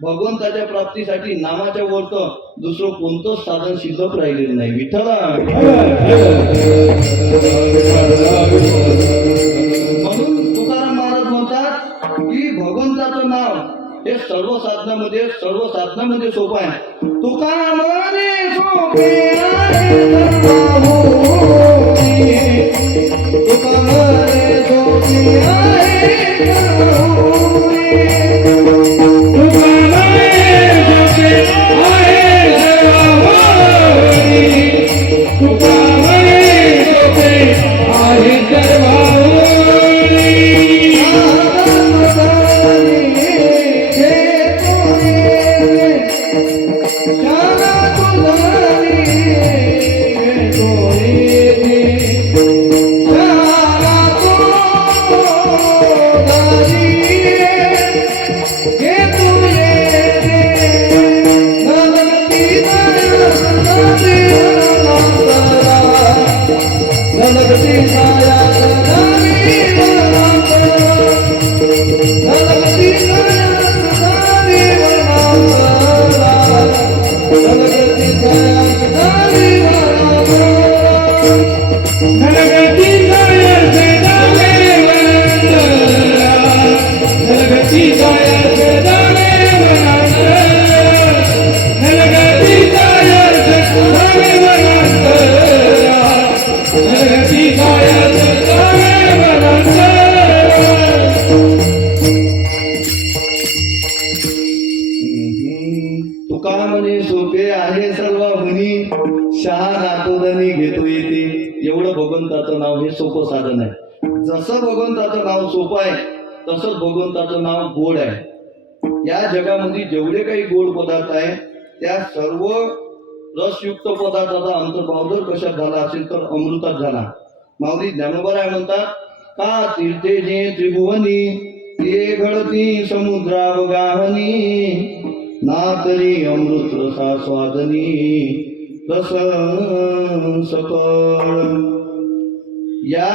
भगवंताच्या प्राप्तीसाठी नामाच्या वरतं दुसरं कोणतंच साधन शिल्लक राहिलेलं नाही. विठ्ठला. म्हणून तुकाराम महाराज म्हणतात की भगवंताचं नाव हे सर्व साधनामध्ये सोपं आहे. तुका म्हणे सोपे आहे तुका म्हणे सोपी आहे सर्वहुनी. तुका म्हणे सोपे आहे सर्वहुनी. तुका म्हणे सोपे आहे सर्वहुनी. तुका म्हणे सोपे आहे सर्वहुनी. शहा नातोदनी घेतो येते. एवढं भगवंताचं नाव हे सोपं साधन आहे. जसं भगवंताचं नाव सोपं आहे तसंच भगवंताचं नाव गोड आहे. या जगामध्ये जेवढे काही गोड पदार्थ आहे त्या सर्व रसयुक्त पदार्थाचा अंतर्भाव जर कशात झाला असेल तर अमृतात झाला. माऊली ज्ञानोबा म्हणतात का तीर्थे जे त्रिभुवनी ते घडती समुद्रावगाहनी. नातरी अमृत रसा स्वादनी रस सकळ. या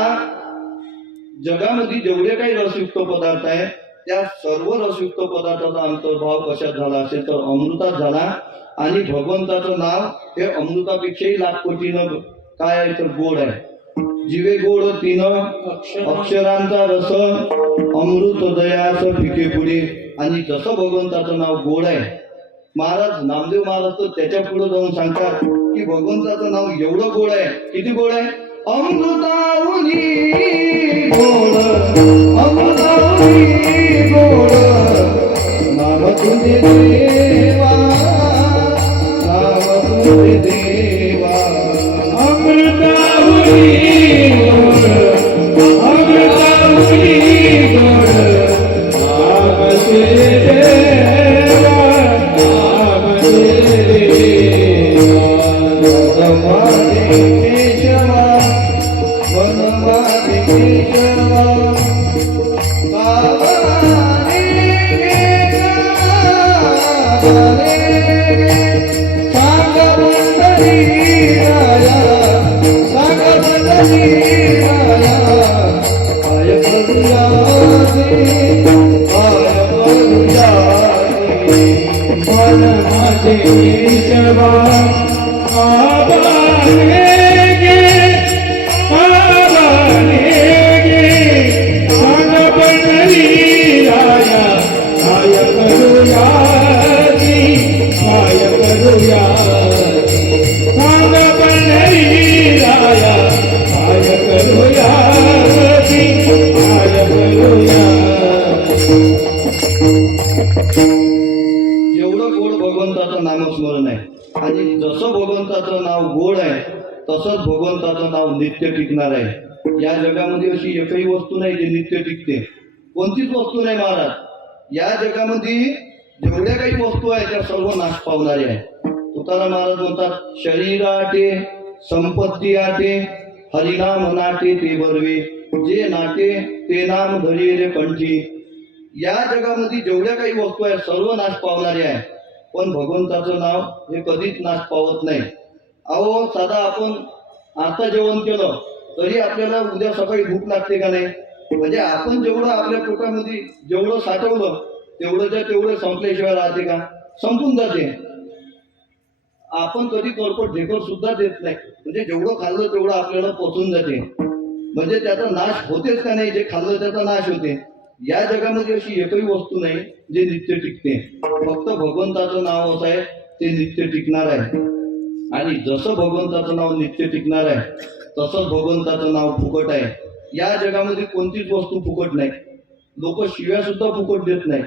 जगामध्ये जेवढे काही रसयुक्त पदार्थ आहेत त्या सर्व रसयुक्त पदार्थाचा अंतर्भाव कशात झाला असेल तर अमृतात झाला. आणि भगवंताचं नाव हे अमृतापेक्षाही लाखपटीनं काय आहे तर गोड आहे. जीवे गोड तिनं अक्षरांचा रस अमृत दयास फिके पुढे. आणि जसं भगवंताचं नाव गोड आहे महाराज नामदेव महाराज तर त्याच्या पुढे जाऊन सांगतात की भगवंताचं नाव एवढं गोड आहे. किती गोड आहे? अमृताहुनी गोड अमृताहुनी गोड नाम तुझे देवा नाम तुझे देवा. अमृताहुनी गोड अमृताहुनी गोड नाम तुझे देवा नाम तुझे देवा. वनमाते केशवा वनमाते केशवा बाबाने सांग पंढरी राया सांग पंढरी राया पाय करूया मन माझे केशवा आबाने गे सांग पंढरी राया काय करूया काय करूया. सांग पंढरी राया काय करूया काय करूया. एवढं गोड भगवंताचं नामस्मरण आहे. आणि जसं भगवंताचं नाव गोड आहे तसंच भगवंताचं नाव नित्य टिकणार आहे. या जगामध्ये अशी एकही वस्तू नाही जी नित्य टिकते. कोणतीच वस्तू नाही महाराज. या जगामध्ये जेवढ्या काही वस्तू आहेत त्या सर्व नाश पावणाऱ्या आहेत. तुकाराम महाराज म्हणतात शरीर आटे संपत्ती आटे हरिनाम नाटे ते बरवे जे नाटे ते नाम धरी रे कंठी. या जगामध्ये जेवढ्या काही वस्तू आहेत सर्व नाश पावणारे आहे. पण भगवंताचं नाव हे कधीच नाश पावत नाही. अहो साधा आपण आता जेवण केलं तरी आपल्याला उद्या सकाळी भूक लागते का नाही? म्हणजे आपण जेवढं आपल्या पोटामध्ये जेवढं साठवलं तेवढंच्या तेवढं संपल्याशिवाय राहते का? संपून जाते. आपण कधी करपट ढेकर सुद्धा देत नाही. म्हणजे जेवढं खाल्लं तेवढं आपल्याला पोचून जाते. म्हणजे त्याचा नाश होतेच का नाही? जे खाल्लं त्याचा नाश होते. या जगामध्ये अशी एकही वस्तू नाही जे नित्य टिकते. फक्त भगवंताचं नाव असं आहे ते नित्य टिकणार आहे. आणि जसं भगवंताचं नाव नित्य टिकणार आहे तसंच भगवंताचं नाव फुकट आहे. या जगामध्ये कोणतीच वस्तू फुकट नाही. लोक शिव्या सुद्धा फुकट देत नाही.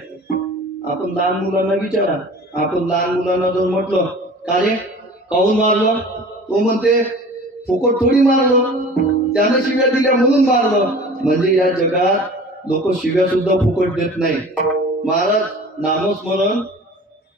आपण लहान मुलांना विचारा, आपण लहान मुलांना जर म्हटलं का रे काहून मारलं, तो म्हणते फुकट थोडी मारलं, त्यानं शिव्या दिल्या म्हणून मारलं. म्हणजे या जगात लोक शिव्या सुद्धा फुकट देत नाही. महाराज नामस्मरण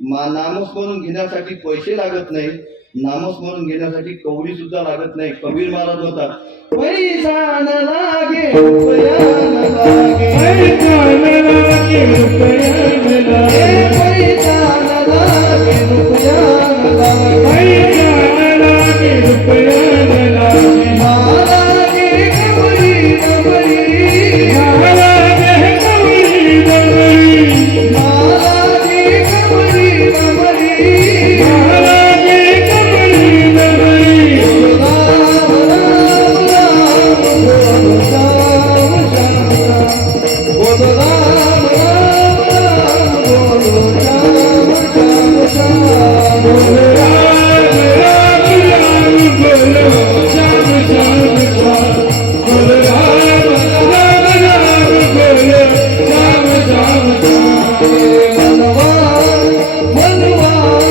नामस्मरण घेण्यासाठी पैसे लागत नाही, नामस्मरण घेण्यासाठी कवडी सुद्धा लागत नाही. कबीर महाराज होतात, पैसा न लागे रुपया न लागे, पैसा न लागे रुपया न लागे, पैसा न लागे रुपया न लागे, पैसा न लागे रुपया न लागे, लागे कवडी कवडी, लागे कवडी कवडी, लागे कवडी कवडी, लागे कवडी कवडी, राम राम राम बोलो श्याम श्याम श्याम, बोलो राम राम राम बोलो श्याम श्याम श्याम, बोलो राम राम राम बोलो श्याम श्याम श्याम, बोलो राम राम राम बोलो श्याम श्याम श्याम, मनवान मनवान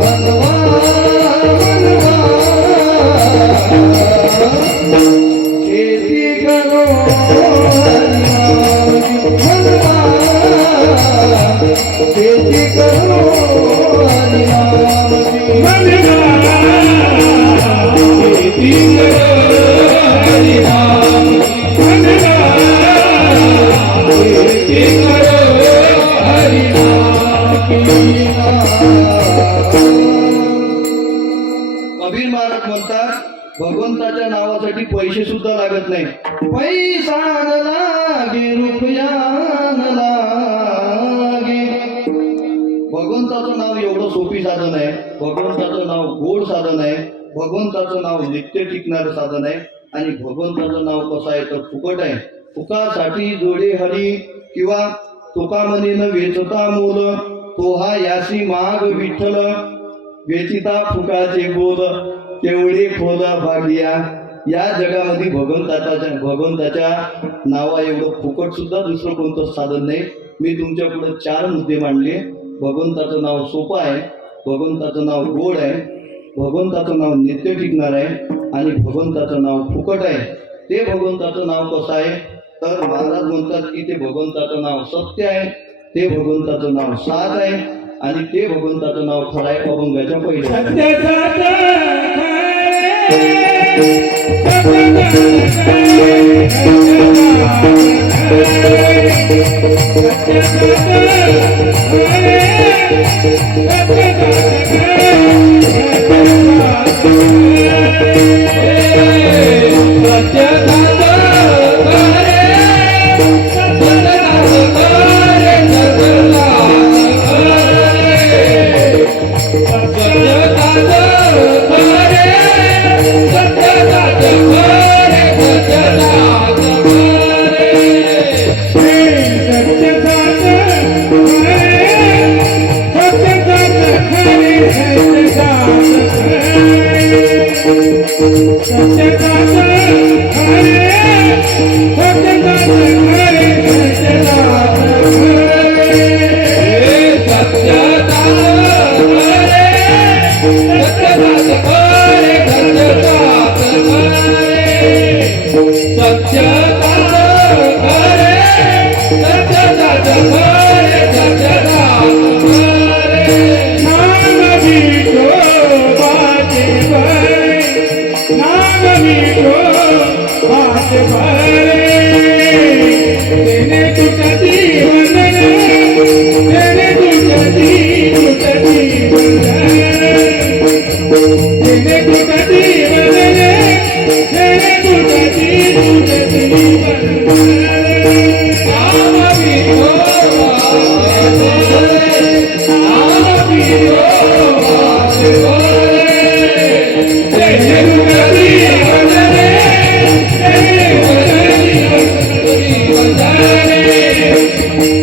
मनवान मनवान, खेती करो हरिनाम की, मनवान खेती करो हरिनाम की, मनवा खेती करो हरिनाम की, मनवा खेती करो हरिनाम की। कबीर महाराज म्हणतात भगवंताच्या नावासाठी पैसे सुद्धा लागत नाही. पैसा न लागे रुपया न लागे. भगवंताचं नाव एवढं सोपी साधन आहे. भगवंताचं नाव गोड साधन आहे. भगवंताचं नाव नित्य टिकणारं साधन आहे. आणि भगवंताचं नाव कसं आहे तर फुकट आहे. फुकासाठी जोडे हरी किंवा तुका म्हणीन वेचता मोल, तो हा यासी माग विठ्ठल, वेचिता फुकाचे बोल, तेवढे खोल भागिया. या जगामध्ये भगवंताच्या नावा एवढं फुकट सुद्धा दुसरं कोणतं साधन नाही. मी तुमच्या पुढे 4 मुद्दे मांडले. भगवंताचं नाव सोपं आहे, भगवंताचं नाव गोड आहे, भगवंताचं नाव नित्य टिकणार आहे आणि भगवंताचं नाव फुकट आहे. ते भगवंताचं नाव कसं आहे तर महाराज म्हणतात की ते भगवंताचं नाव सत्य आहे, ते भगवंताचं नाव साच आहे आणि ते भगवंताचं नाव खरं आहे. अभंगाच्या पहिले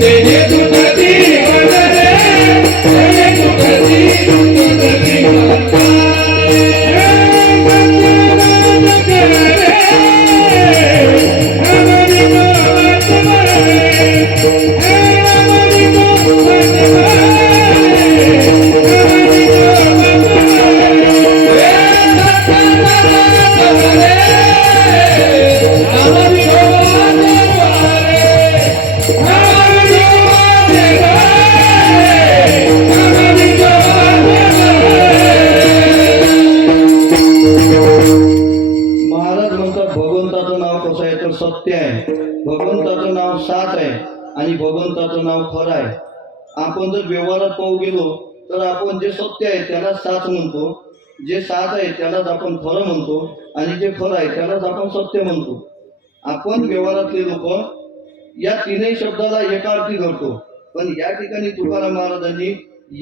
तेरे भगवंताचं नाव खरं आहे. आपण जर व्यवहारात पाहू गेलो तर आपण जे सत्य आहे त्याला साच म्हणतो, जे साच आहे त्यालाच आपण खरं म्हणतो, आणि जे खरं आहे त्यालाच आपण सत्य म्हणतो. आपण व्यवहारातले लोक या तीनही शब्दाला एका अर्थी धरतो, पण या ठिकाणी तुकाराम महाराजांनी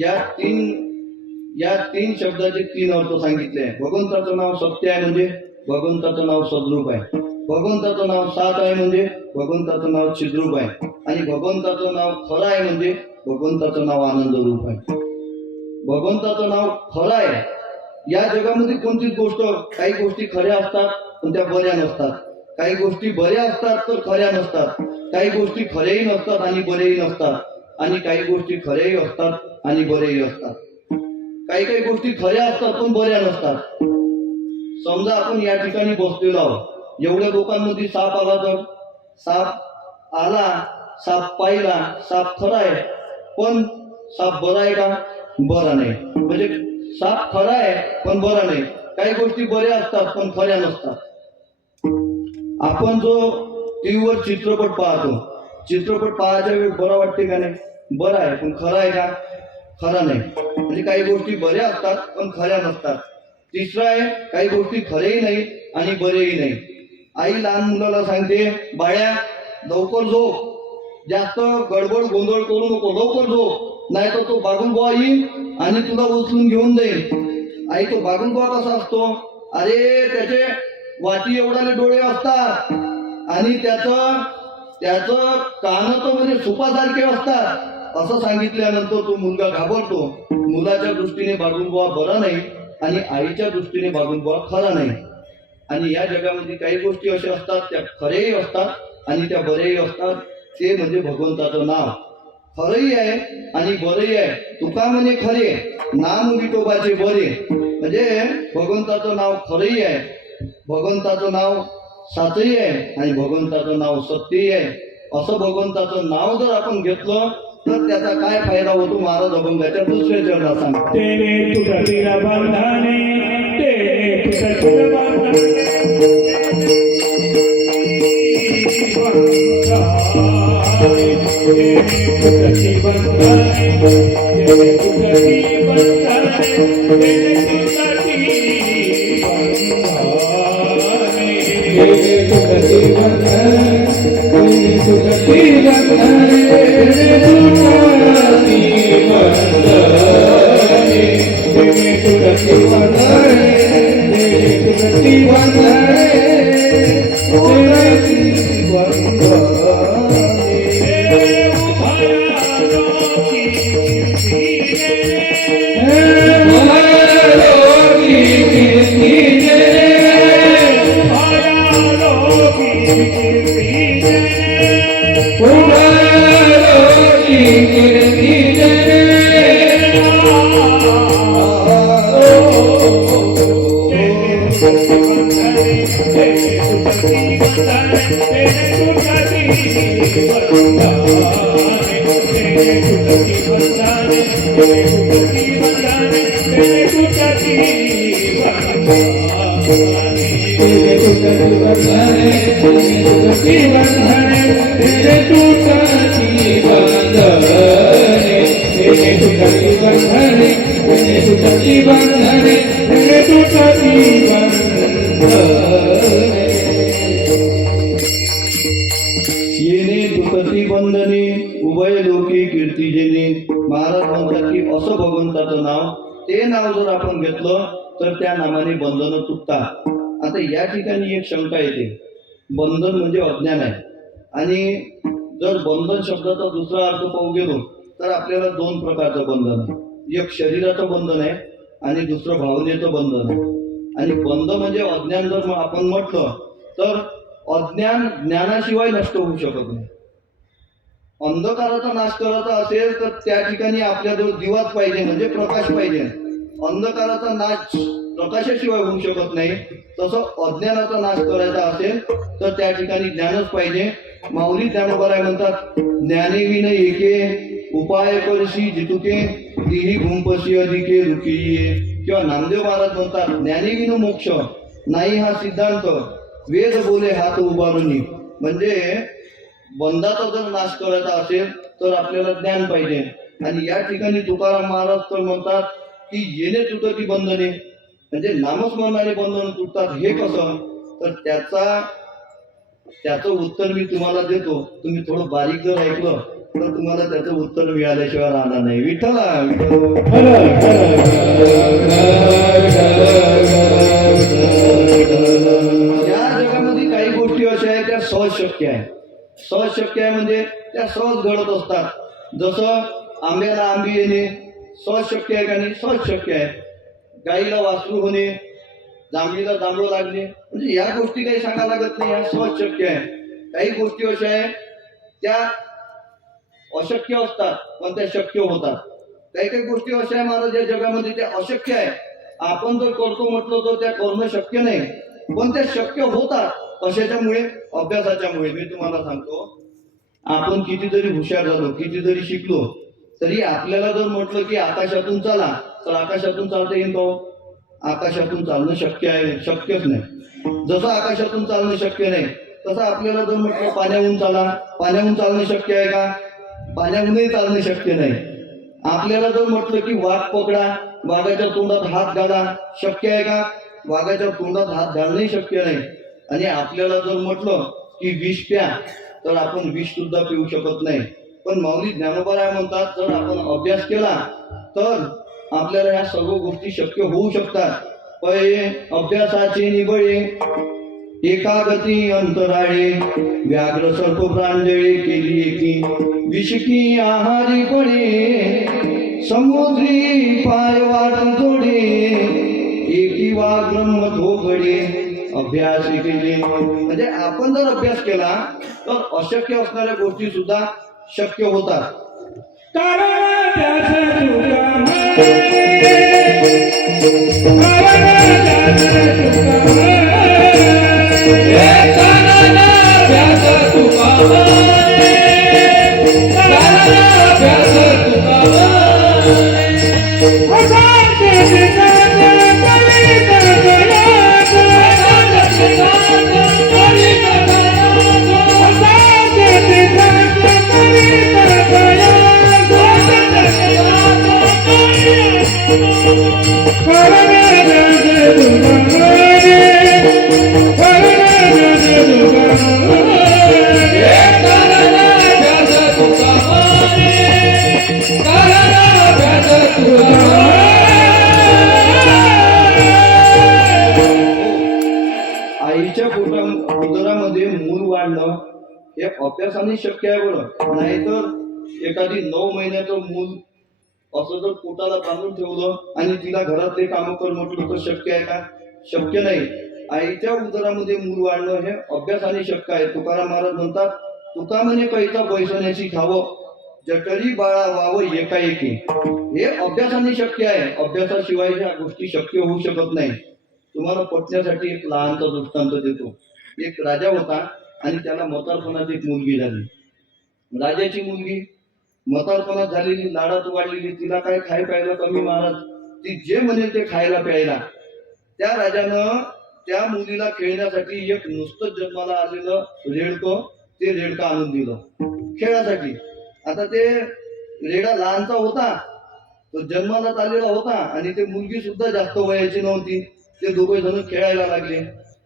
या तीन शब्दाचे तीन अर्थ सांगितले आहे. भगवंताचं नाव सत्य आहे म्हणजे भगवंताचं नाव सद्रूप आहे, भगवंताचं नाव साच आहे म्हणजे भगवंताचं नाव चिद्रूप आहे, आणि भगवंताचं नाव खरं आहे म्हणजे भगवंताचं नाव आनंद रूप आहे. भगवंताचं नाव खरं आहे. या जगामध्ये कोणतीच गोष्ट, काही गोष्टी खऱ्या असतात पण त्या बऱ्या नसतात, काही गोष्टी बऱ्या असतात तर खऱ्या नसतात, काही गोष्टी खऱ्याही नसतात आणि बऱ्याही नसतात, आणि काही गोष्टी खऱ्याही असतात आणि बऱ्याही असतात. काही काही गोष्टी खऱ्या असतात पण बऱ्या नसतात. समजा आपण या ठिकाणी बसलेलो आहोत, एवढ्या लोकांमध्ये साप आला तर साप आला, साप पाहिला, साप खरा आहे, पण साप बरा आहे का? बरा नाही. म्हणजे साप खरा आहे पण बरा नाही. काही गोष्टी बऱ्या असतात पण खऱ्या नसतात. आपण जो टीव्हीवर चित्रपट पाहतो, चित्रपट पाहायच्या वेळी बरा वाटते का नाही? बरा आहे पण खरा आहे का? खरा नाही. म्हणजे काही गोष्टी बऱ्या असतात पण खऱ्या नसतात. तिसरं आहे, काही गोष्टी खरेही नाही आणि बरेही नाही. आई लहान मुलाला सांगते, बाळ्या लवकर झोप, जास्त गडबड गोंधळ करू नको, लवकर झोप, नाही तर तो बागुलबुवा येईल आणि तुला उचलून घेऊन जाईल. आई, तो बागुलबुवा कसा असतो? अरे त्याचे वाटी एवढाले डोळे असतात आणि त्याचं कान तर म्हणजे सुपासारखे असतात. असं सांगितल्यानंतर तो मुलगा घाबरतो. मुलाच्या दृष्टीने बागुलबुवा बरा नाही आणि आईच्या दृष्टीने बागुलबुवा खरा नाही. आणि या जगामध्ये काही गोष्टी अशा असतात त्या खरेही असतात आणि त्या बरेही असतात. ते म्हणजे भगवंताचं नाव खरंही आहे आणि बरंही आहे. तुका म्हणे खरे नाम विठोबाचे बरे. म्हणजे भगवंताचं नाव खरंही आहे, भगवंताचं नाव साचही आहे आणि भगवंताचं नाव सत्यही आहे. असं भगवंताचं नाव जर आपण घेतलं तर त्याचा काय फायदा होतो? महाराज अभंगाच्या दुसऱ्या चरणात सांगतात. तेने तुझा बंधाने, तेने तुझा येणे दुखती बंधने उभय लोकी कीर्ती जेणे. महाराज म्हणतात की असं भगवंताचं नाव, ते नाव जर आपण घेतलं तर त्या नामाने बंधनं तुटतात. आता या ठिकाणी एक शंका येते, बंधन म्हणजे अज्ञान आहे, आणि जर बंधन शब्दाचा दुसरा अर्थ पाहू गेलो तर आपल्याला दोन प्रकारचं बंधन आहे. एक शरीराचं बंधन आहे आणि दुसरं भावनेचं बंधन आहे. आणि बंध म्हणजे अज्ञान जर आपण म्हटलं तर अज्ञान ज्ञानाशिवाय नष्ट होऊ शकत नाही. अंधकाराचा नाश करायचा असेल तर त्या ठिकाणी आपल्याजवळ दिवाच पाहिजे, म्हणजे प्रकाश पाहिजे. अंधकाराचा नाश प्रकाशाशिवाय होऊ शकत नाही. तसं अज्ञानाचा नाश करायचा असेल तर त्या ठिकाणी ज्ञानच पाहिजे. माऊली ज्ञानोबराय म्हणतात, ज्ञानेविन एके उपाय करशी जितुके तिही गुंपशी अधिके रुकिये. किंवा नामदेव महाराज म्हणतात, ज्ञानेविन मोक्ष नाही हा सिद्धांत, वेद बोले हात उभारुनी. म्हणजे बंधाचा जर नाश करायचा असेल तर आपल्याला ज्ञान पाहिजे. आणि या ठिकाणी तुकाराम महाराज तर म्हणतात की येणे तुटती बंधने, म्हणजे नामस्मरणाने बंधन तुटतात. हे कसं? तर त्याचं उत्तर मी तुम्हाला देतो. तुम्ही थोडं बारीक जर ऐकलं तर तुम्हाला त्याचं उत्तर मिळाल्याशिवाय राहणार नाही. विठ्ठला या जगामध्ये काही गोष्टी अशा आहेत त्या सहज शक्य आहे. सहज शक्य आहे म्हणजे त्या सहज घडत असतात. जसं आंब्याला आंबी येणे सहज शक्य आहे का नाही? सहज शक्य आहे. गाईला वासरू होणे, जांभळीला जांभळं लागणे, म्हणजे या गोष्टी काही सांगा लागत नाही, या सहज शक्य आहे. काही गोष्टी अशा आहेत त्या अशक्य असतात पण त्या शक्य होतात. काही काही गोष्टी अशा आहे महाराज या जगामध्ये त्या अशक्य आहे. आपण जर करतो म्हटलं तर त्या करणं शक्य नाही, पण त्या शक्य होतात. कशाच्यामुळे? अभ्यासाच्यामुळे. मी तुम्हाला सांगतो, आपण किती जरी हुशार झालो, किती जरी शिकलो, तरी आपल्याला जर म्हटलं की आकाशातून चला तर आकाशातून चालता येईल का? आकाशातून चालणं शक्य आहे? शक्यच नाही. जसं आकाशातून चालणं शक्य नाही तसं आपल्याला जर म्हटलं पाण्याहून चाला, पाण्याहून चालणं शक्य आहे का? पाण्याहूनही चालणं शक्य नाही. आपल्याला जर म्हटलं की वाघ पकडा, वाघाच्या तोंडात हात घाला, शक्य आहे का? वाघाच्या तोंडात हात घालणंही शक्य नाही. आणि आपल्याला जर म्हटलं की विष प्या तर आपण विष सुद्धा पिऊ शकत नाही. पण माऊली ज्ञानोबा राय म्हणतात, जर आपण अभ्यास केला तर आपल्याला ह्या सर्व गोष्टी शक्य होऊ शकतात. पये अभ्यासाचे निबळे एकागती अंतराळे, व्याघ्र सर्प प्रांजळे केली एकी, विषकी आहारी पडे, समुद्री पाय वाट जोडे, एकी वा ब्रह्म धोकडे, अभ्यास केले. म्हणजे आपण जर अभ्यास केला तर अशक्य असणाऱ्या गोष्टी सुद्धा शक्य होतात. आईच्या उदरामध्ये मूल वाढणं हे अभ्यासाने शक्य आहे बरं. नाहीतर एखादी 9 महिन्याचं मूल असं जर पोटाला बांधून ठेवलं आणि तिला घरातले कामं कर म्हटलं तर शक्य आहे का? शक्य नाही. आईच्या उदरामध्ये मूल वाढणं हे अभ्यासाने शक्य आहे. तुकाराम महाराज म्हणतात, तुका म्हणे कैचा बैसण्याची खावं, जठरी बाळा व्हावं एकाएकी. हे अभ्यासाने शक्य आहे. अभ्यासाशिवाय ह्या गोष्टी शक्य होऊ शकत नाही. तुम्हाला पटण्यासाठी एक लहानचा दृष्टांत देतो. एक राजा होता आणि त्याला म्हातारपणात एक मुलगी झाली. राजाची मुलगी म्हातारपणात झालेली, लाडात वाढलेली, तिला काय खाय प्यायला कमी महाराज. ती जे म्हणेल ते खायला प्यायला. त्या राजानं त्या मुलीला खेळण्यासाठी एक नुसतं जन्माला आलेलं रेडकं, ते रेडकं आणून दिलं खेळासाठी. आता ते रेडा लहानचा होता, तो जन्माला आलेला होता आणि ते मुलगी सुद्धा जास्त वयाची नव्हती. ते दोघे जण खेळायला लागले.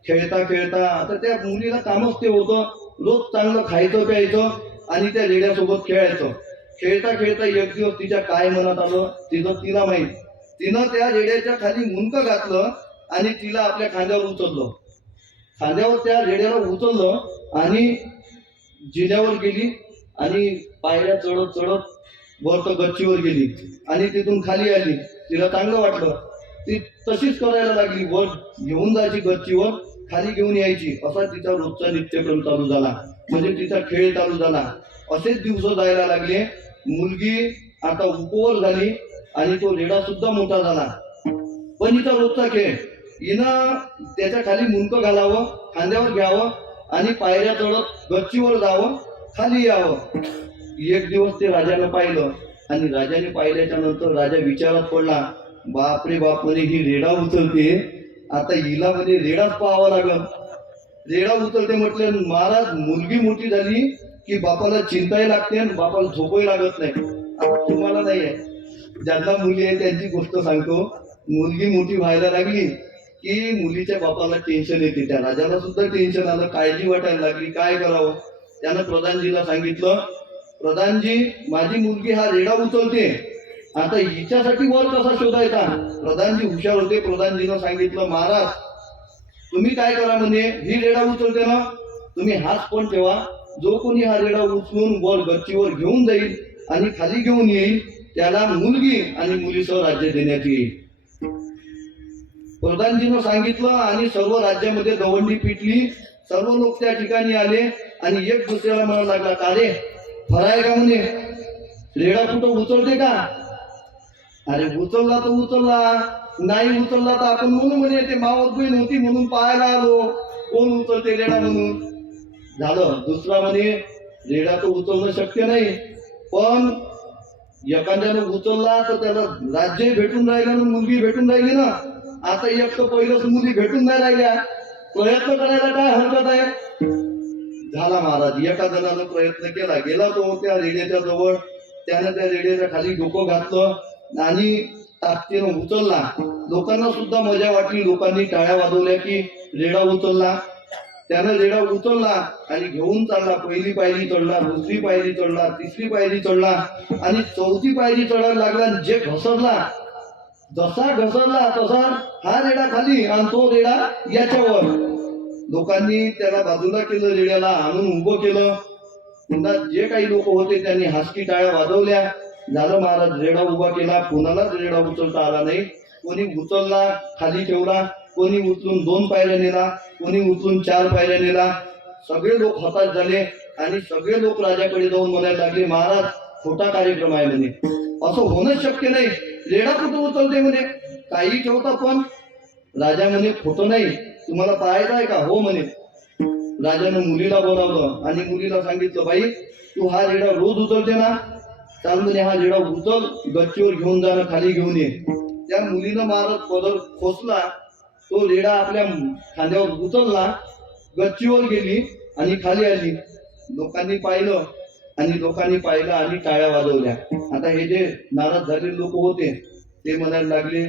खेळता खेळता आता त्या मुलीला कामच ते होतं, रोज चांगलं खायचं प्यायचं आणि त्या रेड्यासोबत खेळायचं. खेळता खेळता एक दिवस तिच्या काय मनात आलं तिला माहित. तिनं त्या रेड्याच्या खाली मुंडकं घातलं आणि तिला आपल्या खांद्यावर उचललं. खांद्यावर त्या रेड्याला उचललं आणि जिन्यावर गेली आणि पायऱ्या चढत चढत वर तर गच्चीवर गेली आणि तिथून खाली आली. तिला चांगलं वाटलं. ती तशीच करायला लागली. वर घेऊन जायची गच्चीवर, खाली घेऊन यायची. असा तिचा रोजचा नित्यक्रम चालू झाला. म्हणजे तिचा खेळ चालू झाला. असेच दिवस जायला लागले. मुलगी आता उपवर झाली आणि तो रेडा सुद्धा मोठा झाला. पण हिचा रोजचा खेळ, हिनं त्याच्या खाली मुंडकं घालावं, खांद्यावर घ्यावं आणि पायऱ्या चढत गच्चीवर जावं, खाली यावं. एक दिवस ते राजानं पाहिलं आणि राजाने पाहिल्याच्या नंतर राजा विचारात पडला, बापरे बाप, म्हणे ही रेडा उचलते, आता हिला म्हणजे रेडाच पाहावा लागल. रेडा उचलते म्हटलं. महाराज मुलगी मोठी झाली की बापाला चिंताही लागते आणि बापाला झोपही लागत नाही. आता तुम्हाला नाही आहे, ज्यांना मुली आहे त्यांची गोष्ट सांगतो. मुलगी मोठी व्हायला लागली की मुलीच्या बापाला टेन्शन येते. त्या राजाला सुद्धा टेन्शन आलं, काळजी वाटायला लागली, काय करावं. त्यानं प्रधानजीला सांगितलं, प्रधानजी माझी मुलगी हा रेडा उचलते, आता हिच्यासाठी वर कसा शोधायचा. प्रधानजी हुशार होते. प्रधानजीनं सांगितलं, महाराज तुम्ही काय करा म्हणे, ही रेडा उचलते ना, तुम्ही हाच पण ठेवा, जो कोणी हा रेडा उचलून वर गच्चीवर घेऊन जाईल आणि खाली घेऊन येईल त्याला मुलगी आणि मुलीसह राज्य देण्यात येईल. प्रधानजीनं सांगितलं आणि सर्व राज्यामध्ये दवंडी पिटली. सर्व लोक त्या ठिकाणी आले आणि एक दुसऱ्याला म्हणायला लागला, का रे फराय का म्हणे, रेडा कुठं उचलते का. अरे उचलला तर उचलला, नाही उचलला तर आपण म्हणू म्हणे ते मावत बहीण होती म्हणून पाहायला आलो, कोण उचलते रेडा म्हणून. झालं. दुसरा म्हणे रेडा तर उचलणं शक्य नाही, पण एखाद्यानं उचलला तर त्याला राज्य भेटून राहिलं ना, मुलगी भेटून राहिली ना. आता एक तर पहिलंच मुली भेटून नाही राहिल्या, प्रयत्न करायला काय हरकत आहे. झाला महाराज. एका जणानं प्रयत्न केला, गेला तो त्या रेड्याच्या जवळ, त्यानं त्या रेड्याच्या खाली डोकं घातलं आणि ताकदीनं उचलला. लोकांना सुद्धा मजा वाटली, लोकांनी टाळ्या वाजवल्या की रेडा उचलला. त्यानं रेडा उचलला आणि घेऊन चालला. पहिली पायरी चढला, दुसरी पायरी चढला, तिसरी पायरी चढला आणि चौथी पायरी चढायला लागला. जे घसरला, जसा घसरला तसा हा रेडा खाली आणि तो रेडा याच्यावर. लोकांनी त्याला बाजूला केलं, रेड्याला आणून उभं केलं. पुन्हा जे काही लोक होते त्यांनी हासकी टाळ्या वाजवल्या. झालं महाराज, रेडा उभा केला. कोणालाच रेडा उचलता आला नाही. कोणी उचलला खाली ठेवला, कोणी उचलून 2 पायऱ्या नेला, कोणी उचलून 4 पायऱ्या नेला. सगळे लोक हताश झाले आणि सगळे लोक राजाकडे जाऊन म्हणायला लागले, महाराज खोटा कार्यक्रम आहे म्हणे, असं होणंच शक्य नाही, रेडा कुठं उचलते म्हणे, काही ठेवता पण. राजा म्हणे खोटं नाही, तुम्हाला पाहायचं आहे का. हो म्हणे. राजानं मुलीला बोलावलं आणि मुलीला सांगितलं, बाई तू हा रेडा रोज उचलते ना, चाल म्हणे हा रेडा उचल, गच्चीवर घेऊन जाणं, खाली घेऊन ये. त्या मुलीनं महाराज पदर खोचला, तो रेडा आपल्या खांद्यावर उचलला, गच्चीवर गेली आणि खाली आली. लोकांनी पाहिलं आणि टाळ्या वाजवल्या. आता हे जे नाराज झालेले लोक होते ते म्हणायला लागले,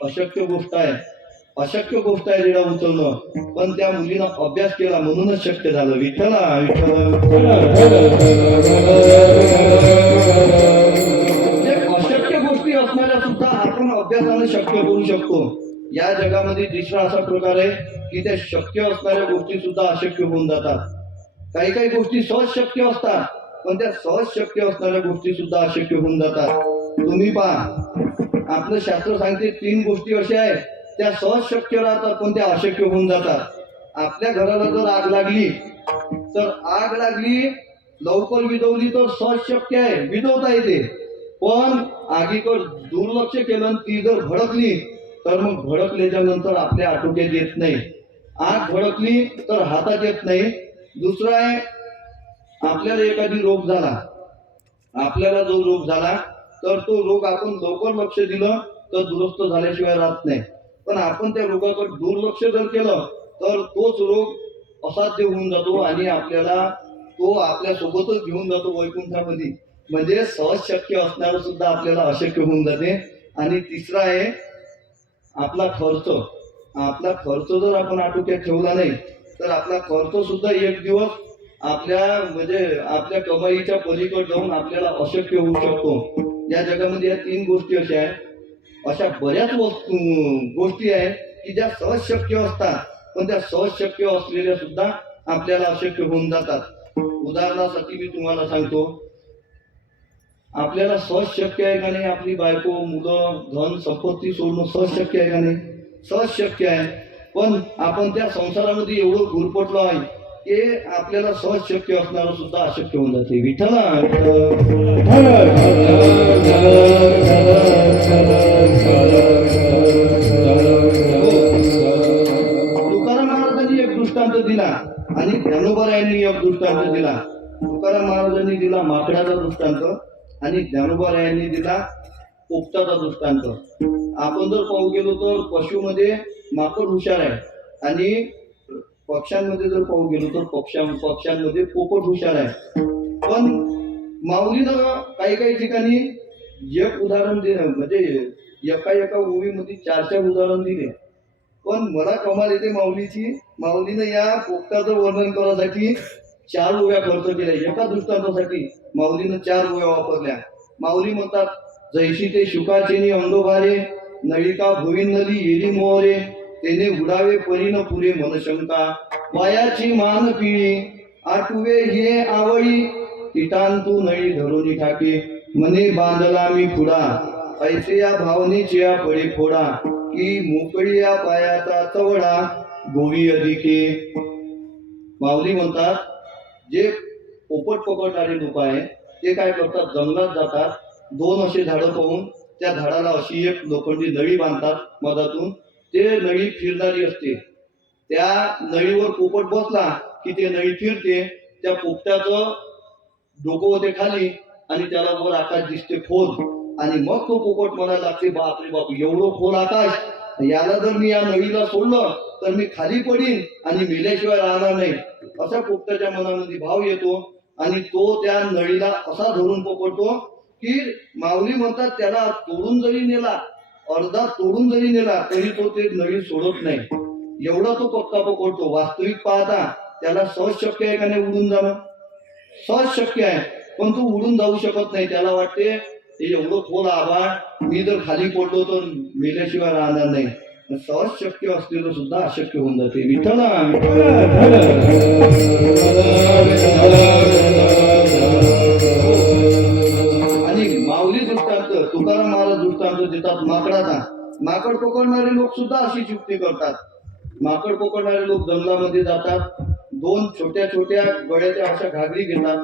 अशक्य गोष्ट आहे रेडा उचलणं, पण त्या मुलीनं अभ्यास केला म्हणूनच शक्य झालं. विठ्ठला अशक्य गोष्टी असणाऱ्या सुद्धा आपण अभ्यासाने शक्य करू शकतो. या जगामध्ये दुसरा असा प्रकार आहे की त्या शक्य असणाऱ्या गोष्टी सुद्धा अशक्य होऊन जातात. काही गोष्टी सहज शक्य असतात, पण त्या सहज शक्य असणाऱ्या गोष्टी सुद्धा अशक्य होऊन जातात. तुम्ही पहा, आपलं शास्त्र सांगते 3 गोष्टी अशा आहेत त्या सहज शक्य राहतात पण त्या अशक्य होऊन जातात. आपल्या घराला जर आग लागली लवकर विझवली तर सहज शक्य आहे, विझवता येते. पण आगीकडे दुर्लक्ष केलं ती जर भडकली तर मग भडकल्याच्या नंतर आपल्या आटोक्यात येत नाही. आग भडकली तर हातात येत नाही. दुसरं आहे, आपल्याला एखादी रोग झाला, आपल्याला जो रोग झाला तर तो रोग आपण लवकर लक्ष दिलं तर दुरुस्त झाल्याशिवाय राहत नाही. पण आपण त्या रोगाकडे दुर्लक्ष जर केलं तर तोच रोग असाध्य होऊन जातो आणि आपल्याला तो आपल्या सोबतच घेऊन जातो वैकुंठामध्ये. म्हणजे सहज शक्य असणारं सुद्धा आपल्याला अशक्य होऊन जाते. आणि तिसरा आहे आपला खर्च जर आपण आटोक्यात ठेवला नाही तर आपला खर्च सुद्धा एक दिवस आपल्या कमाईच्या पलीकडे जाऊन आपल्याला अशक्य होऊ शकतो. या जगामध्ये या 3 गोष्टी अशा आहेत. अशा बऱ्याच गोष्टी आहेत की ज्या सहज शक्य असतात, पण त्या सहज शक्य असलेल्या सुद्धा आपल्याला अशक्य होऊन जातात. उदाहरणासाठी मी तुम्हाला सांगतो, आपल्याला सहज शक्य आहे का नाही आपली बायको, मुलं, धन संपत्ती सोडणं सहज शक्य आहे का नाही? सहज शक्य आहे. पण आपण त्या संसारामध्ये एवढं गुरफटलो आहे की आपल्याला सहज शक्य असणारं सुद्धा अशक्य होऊन जाते. विठ्ठला तुकाराम महाराजांनी एक दृष्टांत दिला आणि ज्ञानोबारायांनी एक दृष्टांत दिला. तुकाराम महाराजांनी दिला माकडाचा दृष्टांत आणि ज्ञानोबारायांनी दिला पोपटाचा दृष्टांत. आपण जर पाहू गेलो तर पशुमध्ये माकड हुशार आहे आणि पक्ष्यांमध्ये जर पाहू गेलो तर पक्ष्यांमध्ये पोपट हुशार आहे. पण माऊलीनं काही काही ठिकाणी एक उदाहरण दिलं, म्हणजे एका एका ओळीमध्ये चार चार उदाहरण दिले. पण मला कमाल येते माऊलीची. माऊलीनं या पोपटाचं वर्णन करण्यासाठी चार ओव्या खर्च केल्या. एका दृष्टांतासाठी माऊलीनं चार ओव्या वापरल्या. माऊली म्हणतात, जैशी ते शुकाचेनी अंडोभारे, नळिका भुईन नदी येली मोहरे, तेने उडावे परीन पुरे मनशंका, वायाची मान पिळी आठवे हे आवळी, कीटांतू नळी धरुनी ठाके, मने बांधला मी पुढा, ऐसे या भावनेची या पळी फोडा, की मोकळी या पायाचा चवडा, गोवी अधिके. माऊली म्हणतात, जे पोपट पकडणारे लोक आहेत ते काय करतात, जंगलात जातात, दोन असे झाडं पाहून त्या झाडाला अशी एक लोखंडी नळी बांधतात मधातून. ते नळी फिरणारी असते. त्या नळीवर पोपट बसला की ते नळी फिरते. त्या पोपटाचं डोकं होते खाली आणि त्याला वर आकाश दिसते खोल. आणि मग तो पोपट म्हणायला लागते, बापरे बाप, एवढं खोल आकाश, याला जर मी या नळीला सोडलं तर मी खाली पडीन आणि मेल्याशिवाय राहणार नाही, असा पोपटाच्या मनामध्ये भाव येतो. आणि तो त्या नळीला असा धरून पकडतो की माऊली म्हणतात, त्याला तोडून जरी नेला, अर्धा तोडून जरी नेला तरी तो ते नळी सोडत नाही, एवढा तो पक्का पकडतो. वास्तविक पाहता त्याला सहज शक्य आहे का नाही उडून जाणं? सहज शक्य आहे, पण तो उडून जाऊ शकत नाही. त्याला वाटते ते एवढं खोल आभाळ, मी जर खाली पडलो तर मेल्याशिवाय राहणार नाही. सहज शक्य असलेलं सुद्धा अशक्य होऊन जाते. विठ्ठला आणि माऊली दृष्टांत, तुकाराम महाराज दृष्टांत देतात माकडाचा. माकड पकडणारे लोक सुद्धा अशीच युक्ती करतात. माकड पकडणारे लोक जंगलामध्ये जातात, दोन छोट्या छोट्या गळ्याच्या अशा घागरी घेतात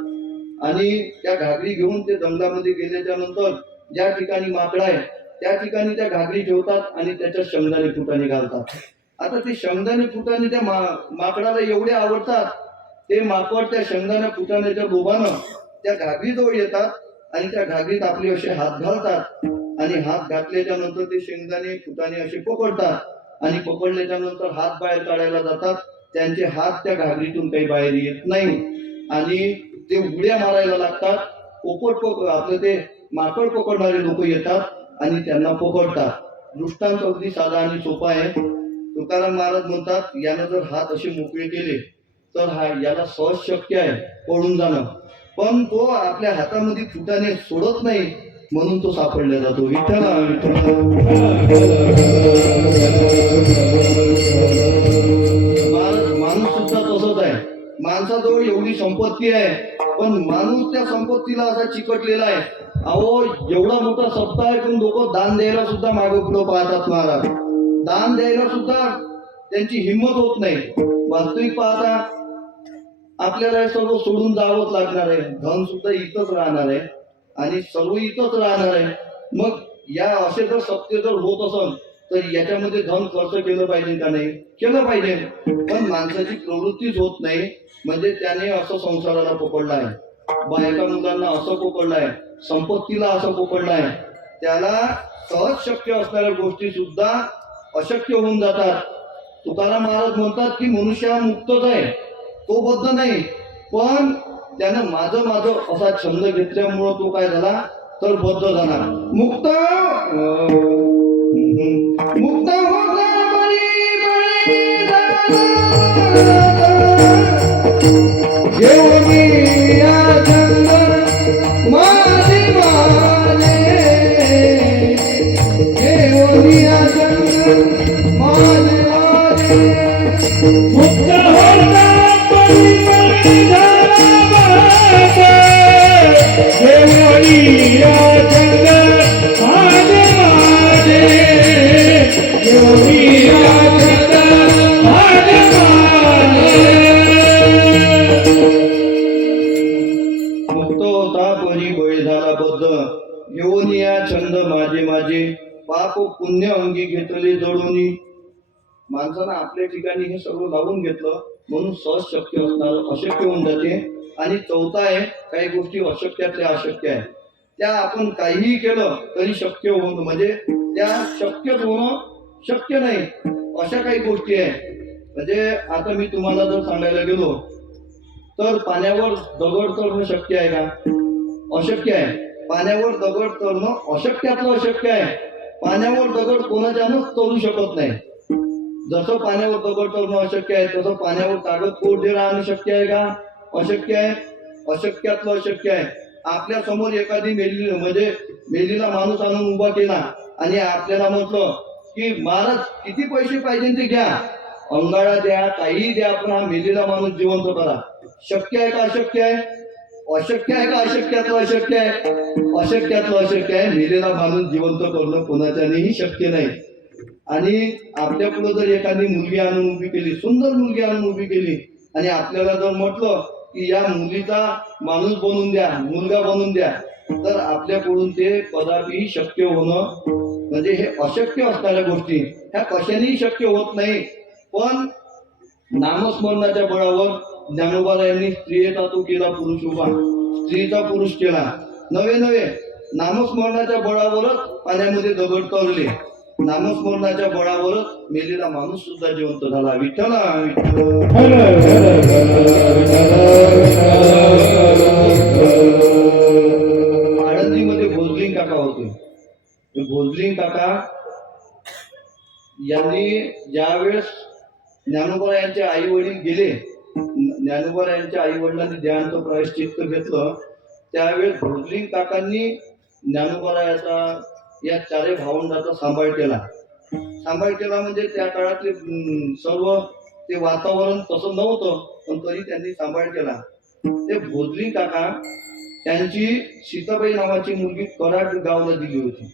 आणि त्या घागरी घेऊन ते जंगलामध्ये गेल्याच्या नंतर ज्या ठिकाणी माकड आहे त्या ठिकाणी त्या घागरी ठेवतात आणि त्याच्यात शेंगदाणे फुटाणे घालतात. आता ते शेंगदाणे फुटाणे त्या माकडाला एवढे आवडतात, ते माकड त्या शेंगदाण्या फुटाण्याच्या लोभानं त्या घागरीजवळ येतात आणि त्या घागरीत आपले असे हात घालतात आणि हात घातल्याच्या नंतर ते शेंगदाणे फुटाणे असे पकडतात आणि पकडल्याच्या नंतर हात बाहेर काढायला जातात. त्यांचे हात त्या घागरीतून काही बाहेर येत नाही आणि ते उड्या मारायला लागतात. आपलं ते माकड पकडणारे लोक येतात आणि त्यांना पकडतात. दृष्टांत अगदी साधा आणि सोपा आहे. तुकाराम महाराज म्हणतात, यानं जर हात असे मोकळे केले तर याला सहज शक्य आहे पडून जाणं, पण तो आपल्या हातामध्ये फुटाने सोडत नाही म्हणून तो सापडला जातो. विठ्ठला विठ्ठला. माणूस सुद्धा तसंच आहे. माणसाजवळ एवढी संपत्ती आहे, पण माणूस त्या संपत्तीला असा चिकटलेला आहे. अहो, एवढा मोठा सप्ताह आहे पण लोक दान द्यायला सुद्धा मागे पुढे पाहतात. महाराज दान द्यायला सुद्धा त्यांची हिंमत होत नाही. वास्तविक पाहता आपल्याला सर्व सोडून जावंच लागणार आहे. धन सुद्धा इथंच राहणार आहे आणि सर्व इथंच राहणार आहे. मग या असे जर सत्य जर होत असेल तर याच्यामध्ये धन खर्च केलं पाहिजे का नाही? केलं पाहिजे. पण माणसाची प्रवृत्तीच होत नाही. म्हणजे त्याने असं संसाराला पकडलं आहे, बायका मुलांना असं पकडलं आहे, संपत्तीला असं पकडलं आहे. त्याला सहज शक्य असणाऱ्या गोष्टी सुद्धा अशक्य होऊन जातात. तुकाराम महाराज म्हणतात की मनुष्य हा मुक्तच आहे, तो बद्ध नाही. पण त्यानं माझं माझं असा छंद घेतल्यामुळं तो काय झाला तर बद्ध झाला. मुक्त मुक्त होता छंद माझे माझे, पाप पुण्य अंगी घेतले जोडूनी. माणसानं आपल्या ठिकाणी हे सर्व लावून घेतलं म्हणून सहज शक्य असणार अशक्य होऊन जाते. आणि चौथा आहे, काही गोष्टी अशक्यातल्या अशक्य आहे, त्या आपण काहीही केलं तरी शक्य होणं, म्हणजे त्या शक्यच होणं शक्य नाही अशा काही गोष्टी आहे. म्हणजे आता मी तुम्हाला जर सांगायला गेलो तर पाण्यावर दगड तोडणं शक्य आहे का? अशक्य आहे. पाण्यावर दगड तोडणं अशक्यातलं अशक्य आहे. पाण्यावर दगड कोणाच्यानंच तोडू शकत नाही. जसं पाण्यावर दगड तोडणं अशक्य आहे तसं पाण्यावर कागद कोरडे राहणं शक्य आहे का? अशक्य आहे. अशक्यातलं अशक्य आहे. आपल्या समोर एखादी मेलीला माणूस आणून उभा केला आणि आपल्याला म्हटलं की महाराज किती पैसे पाहिजे ते घ्या, अंगाळा द्या, काही द्या, पण हा मेलेला माणूस जिवंत करा. शक्य आहे का? अशक्य आहे. अशक्य आहे का? अशक्यातलं अशक्य आहे. अशक्यातलं अशक्य आहे. मेलेला माणूस जिवंत करणं कोणाच्यानेही शक्य नाही. आणि आपल्या पुढे जर एखादी मुलगी आणून उभी केली, सुंदर मुलगी आणून उभी केली, आणि आपल्याला जर म्हटलं की या मुलीचा माणूस बनवून द्या, मुलगा बनवून द्या, तर आपल्याकडून ते कदापि शक्य होणं म्हणजे हे अशक्य असणाऱ्या गोष्टी ह्या कशानेही शक्य होत नाही. पण नामस्मरणाच्या बळावर ज्ञानोबारायांनी स्त्रियेचा तो केला पुरुष उभा, स्त्रीचा पुरुष केला. नवे नवे नामस्मरणाच्या बळावरच पाण्यामध्ये दगड तोडले. नामस्मरणाच्या बळावरच मेलेला माणूस सुद्धा जिवंत झाला. विठ्ठला विठ्ठल. हर हर आळंदीमध्ये भोजलिंग काका होते. ते भोजलिंग काका यांनी ज्यावेळेस ज्ञानोबा यांचे आई वडील गेले, ज्ञानोबा यांच्या आई वडिलांनी ध्यानचं प्रायश्चित्त घेतलं, त्यावेळेस भोजलिंग काकांनी ज्ञानोबा या चारही भावंडाचा सांभाळ केला. सांभाळ केला म्हणजे त्या काळातले सर्व ते वातावरण तसं नव्हतं, पण तरी त्यांनी सांभाळ केला. ते भोजलिंग काका त्यांची सीताबाई नावाची मुलगी कराड गावला दिली होती,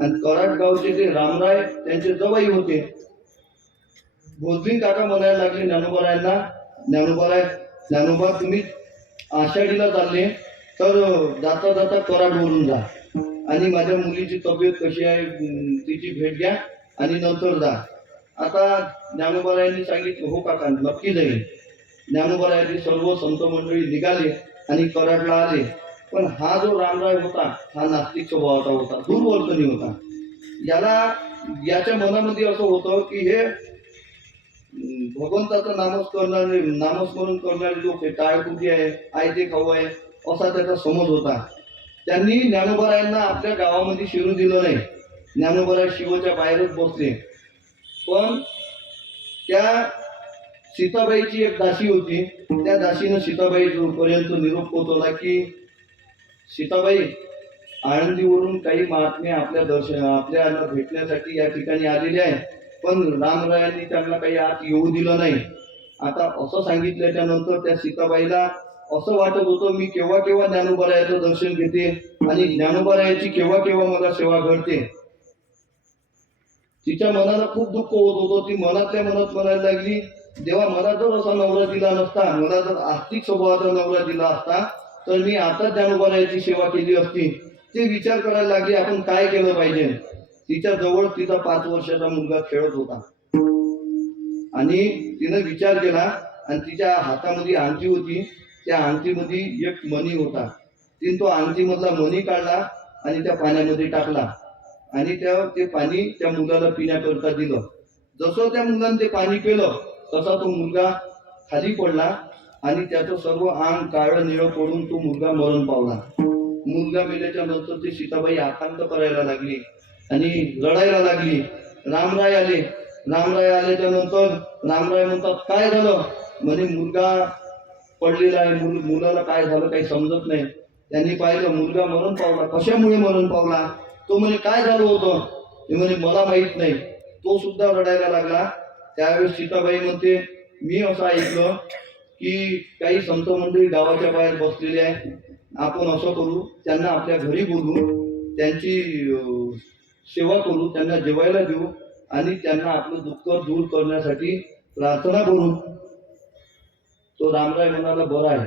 आणि कराड गावचे ते रामराय त्यांचे जवाई होते. भोजलिंग काका म्हणायला लागले ज्ञानोबारायांना, ज्ञानोबा तुम्ही आषाढीला चालले तर जाता जाता कराडवरून जा, आणि माझ्या मुलीची तब्येत कशी आहे तिची भेट घ्या आणि नंतर जा. आता ज्ञानोबारायांनी सांगितलं हो काका नक्की जाईल. ज्ञानोबारायांनी सर्व संत मंडळी निघाले आणि कराडला आले. पण हा जो रामराय होता हा नास्तिक स्वभावाचा होता, दुर्वर्तनी होता. याच्या मनामध्ये असं होतं की हे भगवंताचं नामस्मरण करणारे लोक हे टाळकुटी आहे, आयते खाऊ आहे, असा त्याचा समज होता. त्यांनी ज्ञानोबारायांना आपल्या गावामध्ये शिरू दिलं नाही. ज्ञानोबाराय शिवच्या बाहेरच बसले. पण त्या सीताबाईची एक दासी होती, त्या दासीनं सीताबाई पर्यंत निरोप पोहोचवला की सीताबाई आळंदीवरून काही महात्मे आपल्याला भेटण्यासाठी या ठिकाणी आलेले आहे, पण रामरायांनी त्यांना काही आत येऊ दिलं नाही. आता असं सांगितल्याच्या नंतर त्या सीताबाईला असं वाटत होतं मी केव्हा केव्हा ज्ञानोबारायाचं दर्शन घेते आणि ज्ञानोबारायाची केव्हा केव्हा मला सेवा घडते. तिच्या मनाला खूप दुःख होत होतं. ती मनातल्या मनात म्हणायला लागली देवा मला जर असा नवरा दिला नसता, मला जर आस्तिक स्वभावाचा नवरा दिला असता तर मी आता ज्ञानोबारायाची सेवा केली असती. ते विचार करायला लागले आपण काय केलं पाहिजे. तिच्या जवळ तिचा 5 वर्षाचा मुलगा खेळत होता आणि तिनं विचार केला आणि तिच्या हातामध्ये अंगठी होती, त्या अंगठीमध्ये एक मणी होता. तिने तो अंगठीमधला मणी काढला आणि त्या पाण्यामध्ये टाकला आणि ते पाणी त्या मुलाला पिण्याकरता दिलं. जसं त्या मुलाने ते पाणी पिलं तसा तो मुलगा खाली पडला आणि त्याचं सर्व अंग काळं निळं पडून तो मुलगा मरण पावला. मुलगा मेल्याच्या नंतर ती सीताबाई आकांत करायला लागली आणि रडायला लागली. रामराय आल्याच्या नंतर रामराय म्हणतात काय झालं. म्हणे मुलगा पडलेला आहे, मुलाला काय झालं काही समजत नाही. त्यांनी पाहिलं मुलगा मरण पावला. कशामुळे मरण पावला. तो म्हणे काय झालं होतं. ते म्हणे मला माहित नाही. तो सुद्धा रडायला लागला. त्यावेळेस सीताबाई म्हणते मी असं ऐकलं की काही संत मंडळी गावाच्या बाहेर बसलेले आहे, आपण असं करू त्यांना आपल्या घरी बोलू, त्यांची सेवा करू, त्यांना जेवायला देऊ आणि त्यांना आपलं दुःख दूर करण्यासाठी प्रार्थना करू. तो रामराय म्हणाला बरं आहे,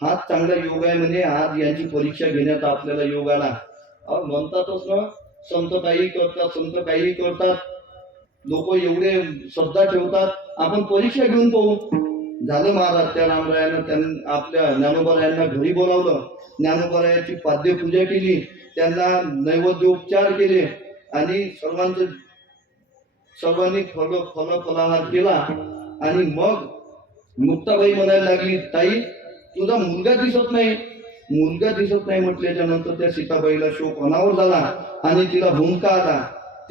हाच चांगला योग आहे. म्हणजे आज यांची परीक्षा घेण्याचा आपल्याला योग आला. म्हणतातच ना संत काही करतात, लोक एवढे श्रद्धा ठेवतात, आपण परीक्षा घेऊन पाहू. झालं महाराज त्या रामरायानं आपल्या ज्ञानोबारायांना घरी बोलावलं. ज्ञानोबारायाची पाद्यपूजा केली, त्यांना नैवेद्योपचार केले आणि सर्वांनी फलाहार केला आणि मग मुक्ताबाई म्हणायला लागली, ताई तुझा मुलगा दिसत नाही. मुलगा दिसत नाही म्हटल्याच्या नंतर त्या सीताबाईला शोक अनावर झाला आणि तिला भुंका आला.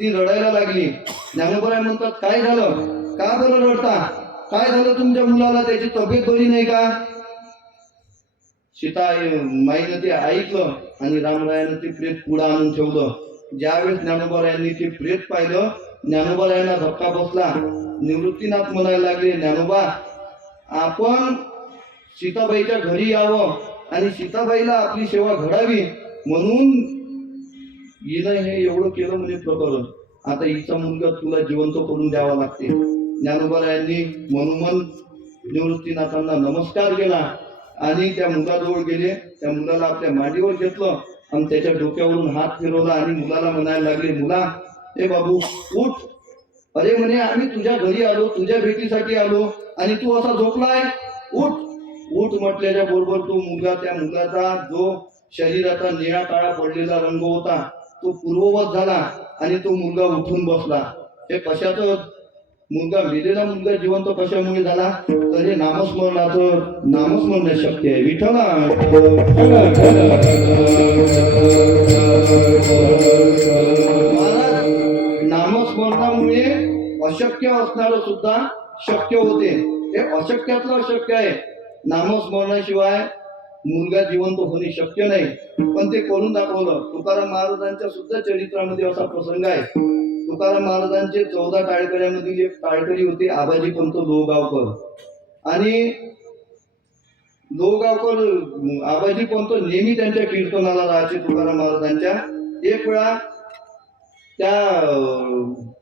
ती रडायला लागली. ज्ञानोबराय म्हणतात, काय झालं, का बरं रडता, काय झालं तुमच्या मुलाला, त्याची तब्येत बरी नाही का? सीता माईनं ते ऐकलं आणि रामरायानं ते प्रेत पुढं आणून ठेवलं. ज्यावेळेस ज्ञानोबरायांनी ते प्रेत पाहिलं, ज्ञानोबरायांना धक्का बसला. निवृत्तीनाथ म्हणायला लागले, ज्ञानोबा आपण सीताबाईच्या घरी यावं आणि सीताबाईला आपली सेवा घडावी म्हणून हिनं हे एवढं केलं म्हणजे प्रकरण. आता हिचा मुलगा तुला जिवंत करून द्यावा लागते. ज्ञानोबरायांनी मनोमन निवृत्तीनाथांना नमस्कार केला आणि त्या मुलाजवळ गेले. त्या मुलाला आपल्या मांडीवर घेतलं आणि त्याच्या डोक्यावरून हात फिरवला आणि मुलाला म्हणायला लागले, मुला ए बाबू उठ. अरे म्हणे, आम्ही तुझ्या घरी आलो, तुझ्या भेटीसाठी आलो आणि तू असा झोपलाय, उठ. उठ म्हटल्याच्या बरोबर तो मुलगा, त्या मुलाचा जो शरीराचा निळा काळा पडलेला रंग होता तो पूर्ववत झाला आणि तो मुलगा उठून बसला. हे कशाचं, मुलगा मेलेला मुलगा जिवंत कशामुळे झाला, तर हे नामस्मरण शक्य आहे. विठ्ठला महाराज, नामस्मरणामुळे अशक्य असणारं सुद्धा शक्य होते. हे अशक्यातलं अशक्य आहे. नामस्मरणाशिवाय मुलगा जिवंत होणे शक्य नाही, पण ते करून दाखवलं. तुकाराम महाराजांच्या सुद्धा चरित्रामध्ये असा प्रसंग आहे. तुकाराम महाराजांचे 14 टाळकऱ्यामधील एक टाळकरी होते आबाजी पंत लोहगावकर. आणि लोहगावकर आबाजी पंत नेहमी त्यांच्या कीर्तनाला राहायचे तुकाराम महाराजांच्या. एक वेळा त्या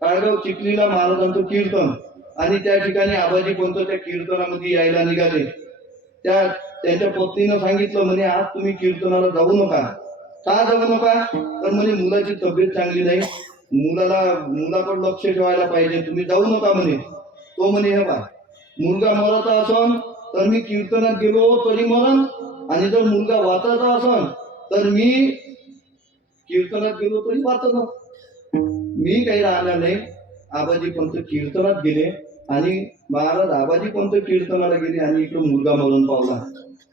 टाळगाव चिखलीला महाराजांचं कीर्तन आणि त्या ठिकाणी आबाजी पंत त्या कीर्तनामध्ये यायला निघाले. त्यांच्या पत्नीनं सांगितलं, म्हणे आज तुम्ही कीर्तनाला जाऊ नका. का जाऊ नका, तर म्हणे मुलाची तब्येत चांगली नाही, मुलाकडे लक्ष ठेवायला पाहिजे, तुम्ही जाऊ नका म्हणे. तो म्हणे, हे बा, मुलगा मराचा असन तर मी कीर्तनात गेलो तरी मरण, आणि जर मुलगा वाचायचा असन तर मी कीर्तनात गेलो तरी वाचत. मी काही राहणार नाही. आबाजी पंत कीर्तनात गेले आणि महाराज आबाजी पंत कीर्तनाला गेले आणि इकडं मुलगा मरण पावला.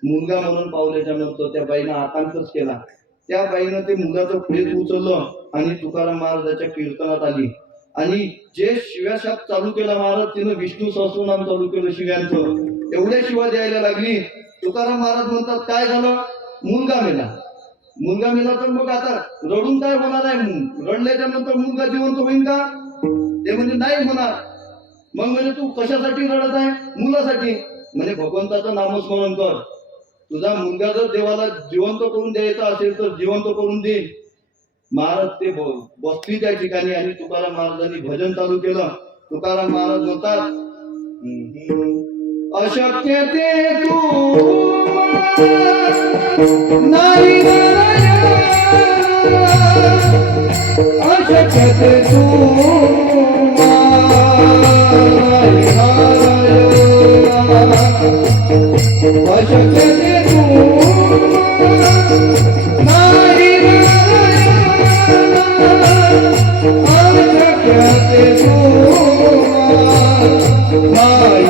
मुलगा मरण पावल्याच्या नंतर त्या बाईनं आकांतच केला. त्या बाईनं ते मुलाचं प्रेत उचललं आणि तुकाराम महाराजाच्या कीर्तनात आली आणि जे शिव्याशाप चालू केला महाराज, तिनं विष्णू सहस्रनाम चालू केलं शिव्यांचं. एवढ्या शिवा द्यायला लागली. तुकाराम महाराज म्हणतात, काय झालं, मुलगा मेला. मुलगा मेला तर मग आता रडून काय होणार आहे, रडल्याच्या नंतर मुलगा जिवंत होईल का? ते म्हणजे नाही होणार. मग म्हणजे तू कशासाठी रडत आहे? मुलासाठी. म्हणजे भगवंताचं नामस्मरण कर. तुझा मुलगा जर देवाला जिवंत करून द्यायचा असेल तर जिवंत करून दे. महाराज ते बसली त्या ठिकाणी आणि तुकाराम महाराजांनी भजन चालू केलं. तुकाराम महाराज म्हणतात, अशक्य ते तू नाही, अशक्य ते तू अशक्य ते तू नाही, अशक्य ते तू नाही,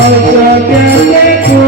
अशक्य ते तू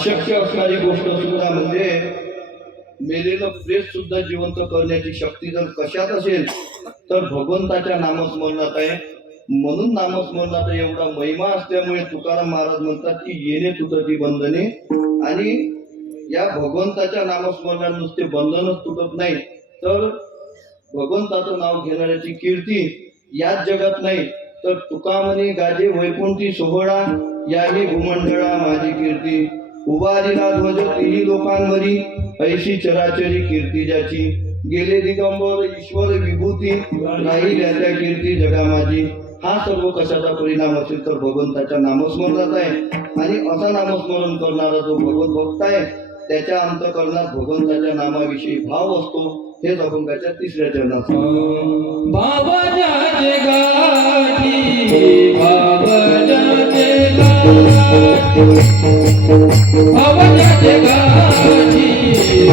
अशक्य असणारी गोष्ट सुद्धा म्हणजे मेलेलं प्रेत सुद्धा जिवंत करण्याची शक्ती जर कशात असेल तर भगवंताच्या नामस्मरणात आहे. म्हणून नामस्मरणाचा एवढा महिमा असल्यामुळे तुकाराम महाराज म्हणतात की येणे तुटती बंधने. आणि या भगवंताच्या नामस्मरणात नुसते बंधनच तुटत नाही तर भगवंताचं नाव घेणाऱ्याची कीर्ती याच जगात नाही तर तुका म्हणे गाजे वैकुंठी सोहळा याही भूमंडळा माझी कीर्ती. उभारिला ध्वज तिही लोकांवरी ऐशी चराचरी कीर्ती ज्याची. गेले दिगंबर ईश्वर विभूती राहिल्या त्या कीर्ती जगा माझी. हा सर्व कशाचा परिणाम असेल तर भगवंताच्या नामस्मरणात आहे. आणि असा नामस्मरण करणारा जो भगवत भक्त आहे त्याच्या अंतःकरणात भगवंताच्या नामाविषयी भाव असतो. हेच अभंगाच्या 3ऱ्या चरणात बाबाच्या जगाची बाबाच्या जगाची बाबाच्या जगाची बाबाच्या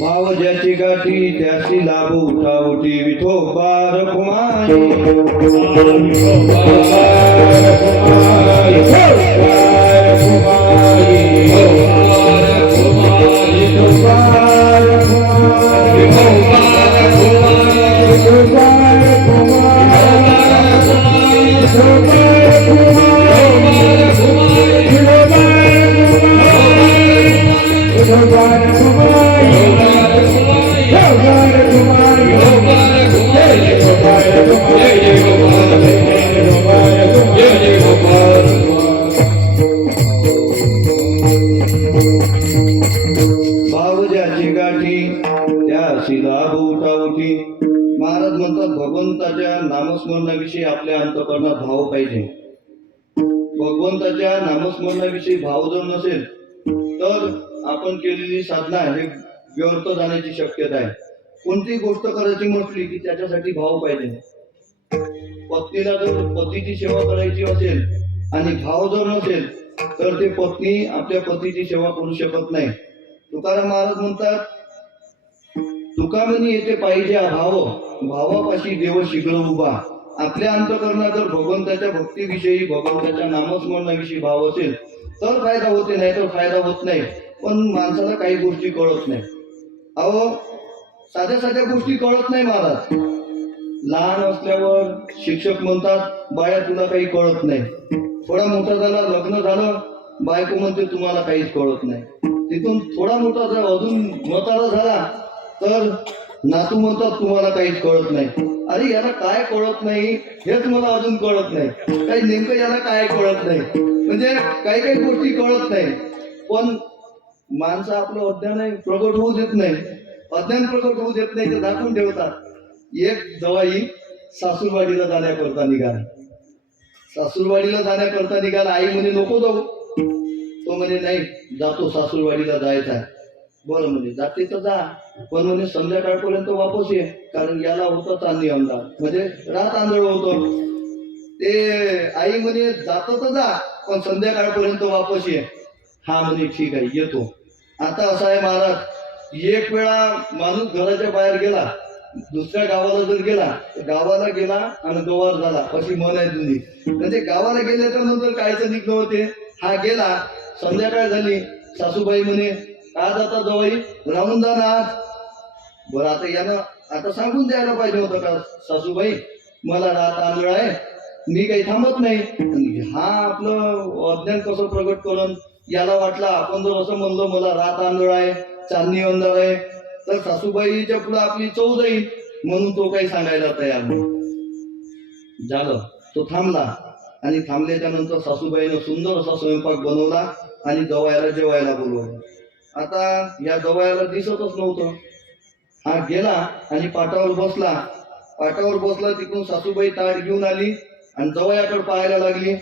भाव ज्याची गाठी त्याची लाभ उठावटी विठोबा रखुमाई. भाव ज्याची गाठी त्याची लाभ उठावटी. महाराज म्हणतात भगवंताच्या नामस्मरणाविषयी आपल्या अंतःकरणात भाव पाहिजे. भगवंताच्या नामस्मरणाविषयी भाव जर नसेल तर आपण केलेली साधना हे व्यर्थ जाण्याची शक्यता आहे. कोणतीही गोष्ट करायची म्हटली की त्याच्यासाठी भाव पाहिजे. पत्नीला जर पतीची सेवा करायची असेल आणि भाव जर नसेल तर ते पत्नी आपल्या पतीची सेवा करू शकत नाही. तुकाराम महाराज म्हणतात तुका म्हणी येथे पाहिजे भाव भावापाशी देव शीघ्र उभा. आपल्या अंतःकरणात जर भगवंताच्या भक्तीविषयी भगवंताच्या नामस्मरणाविषयी भाव असेल तर फायदा होते नाही तर फायदा होत नाही. पण माणसाला काही गोष्टी कळत नाही. अहो साध्या साध्या गोष्टी कळत नाही महाराज. लहान असल्यावर शिक्षक म्हणतात बाया तुला काही कळत नाही. थोडा मोठा झाला लग्न झालं बायको म्हणते तुम्हाला काहीच कळत नाही. तिथून थोडा मोठा जर अजून म्हातारा झाला तर नातू म्हणतात तुम्हाला काहीच कळत नाही. अरे याला काय कळत नाही हेच मला अजून कळत नाही. काही नेमकं याला काय कळत नाही म्हणजे काही काही गोष्टी कळत नाही. पण माणसं आपलं अज्ञान प्रगट होऊ देत नाही. अज्ञान प्रगट होऊ देत नाही ते दाखवून ठेवतात. एक जवाई सासूरवाडीला जाण्याकरता निघाला. सासूरवाडीला जाण्याकरता निघाला. आई म्हणे नको जाऊ. तो म्हणे नाही जातो सासूरवाडीला जायचं आहे. बरं म्हणे जाते तर जा पण म्हणे संध्याकाळपर्यंत वापस ये कारण याला होता चांदणी अंधार म्हणजे रात आंधळ होतं. ते आई म्हणे जातो तर जा, पण संध्याकाळपर्यंत वापस ये. हा म्हणे ठीक आहे येतो. आता असं आहे महाराज, एक वेळा माणूस घराच्या बाहेर गेला, दुसऱ्या गावाला जर गेला तर गावाला गेला आणि गवार झाला, अशी म्हण आहे जुनी. म्हणजे गावाला गेल्याच्या नंतर कायचं निघणं होते. हा गेला, संध्याकाळ झाली, सासूबाई म्हणे का जाता जवाई, राहून जा ना आज. बरं आता यानं आता सांगून द्यायला पाहिजे होतं का, सासूबाई मला रात आंधळ आहे, मी काही थांबत नाही. आणि हा आपलं अज्ञान कसं प्रगट करून याला वाटलं आपण जर असं म्हणलं मला रात आंधळ आहे, चांदणी अंधार आहे, तर सासूबाईच्या पुढे आपली चव जाईल, म्हणून तो काही सांगायला तयार नाही झालं. तो थांबला आणि थांबल्याच्या नंतर सासूबाईनं सुंदर असा स्वयंपाक बनवला आणि जवायला जेवायला बोलवलं. आता या जवायला दिसतच नव्हतं. हा गेला आणि पाटावर बसला. पाटावर बसला, तिकडून सासूबाई ताट घेऊन आली आणि जवयाकडे पाहायला लागली.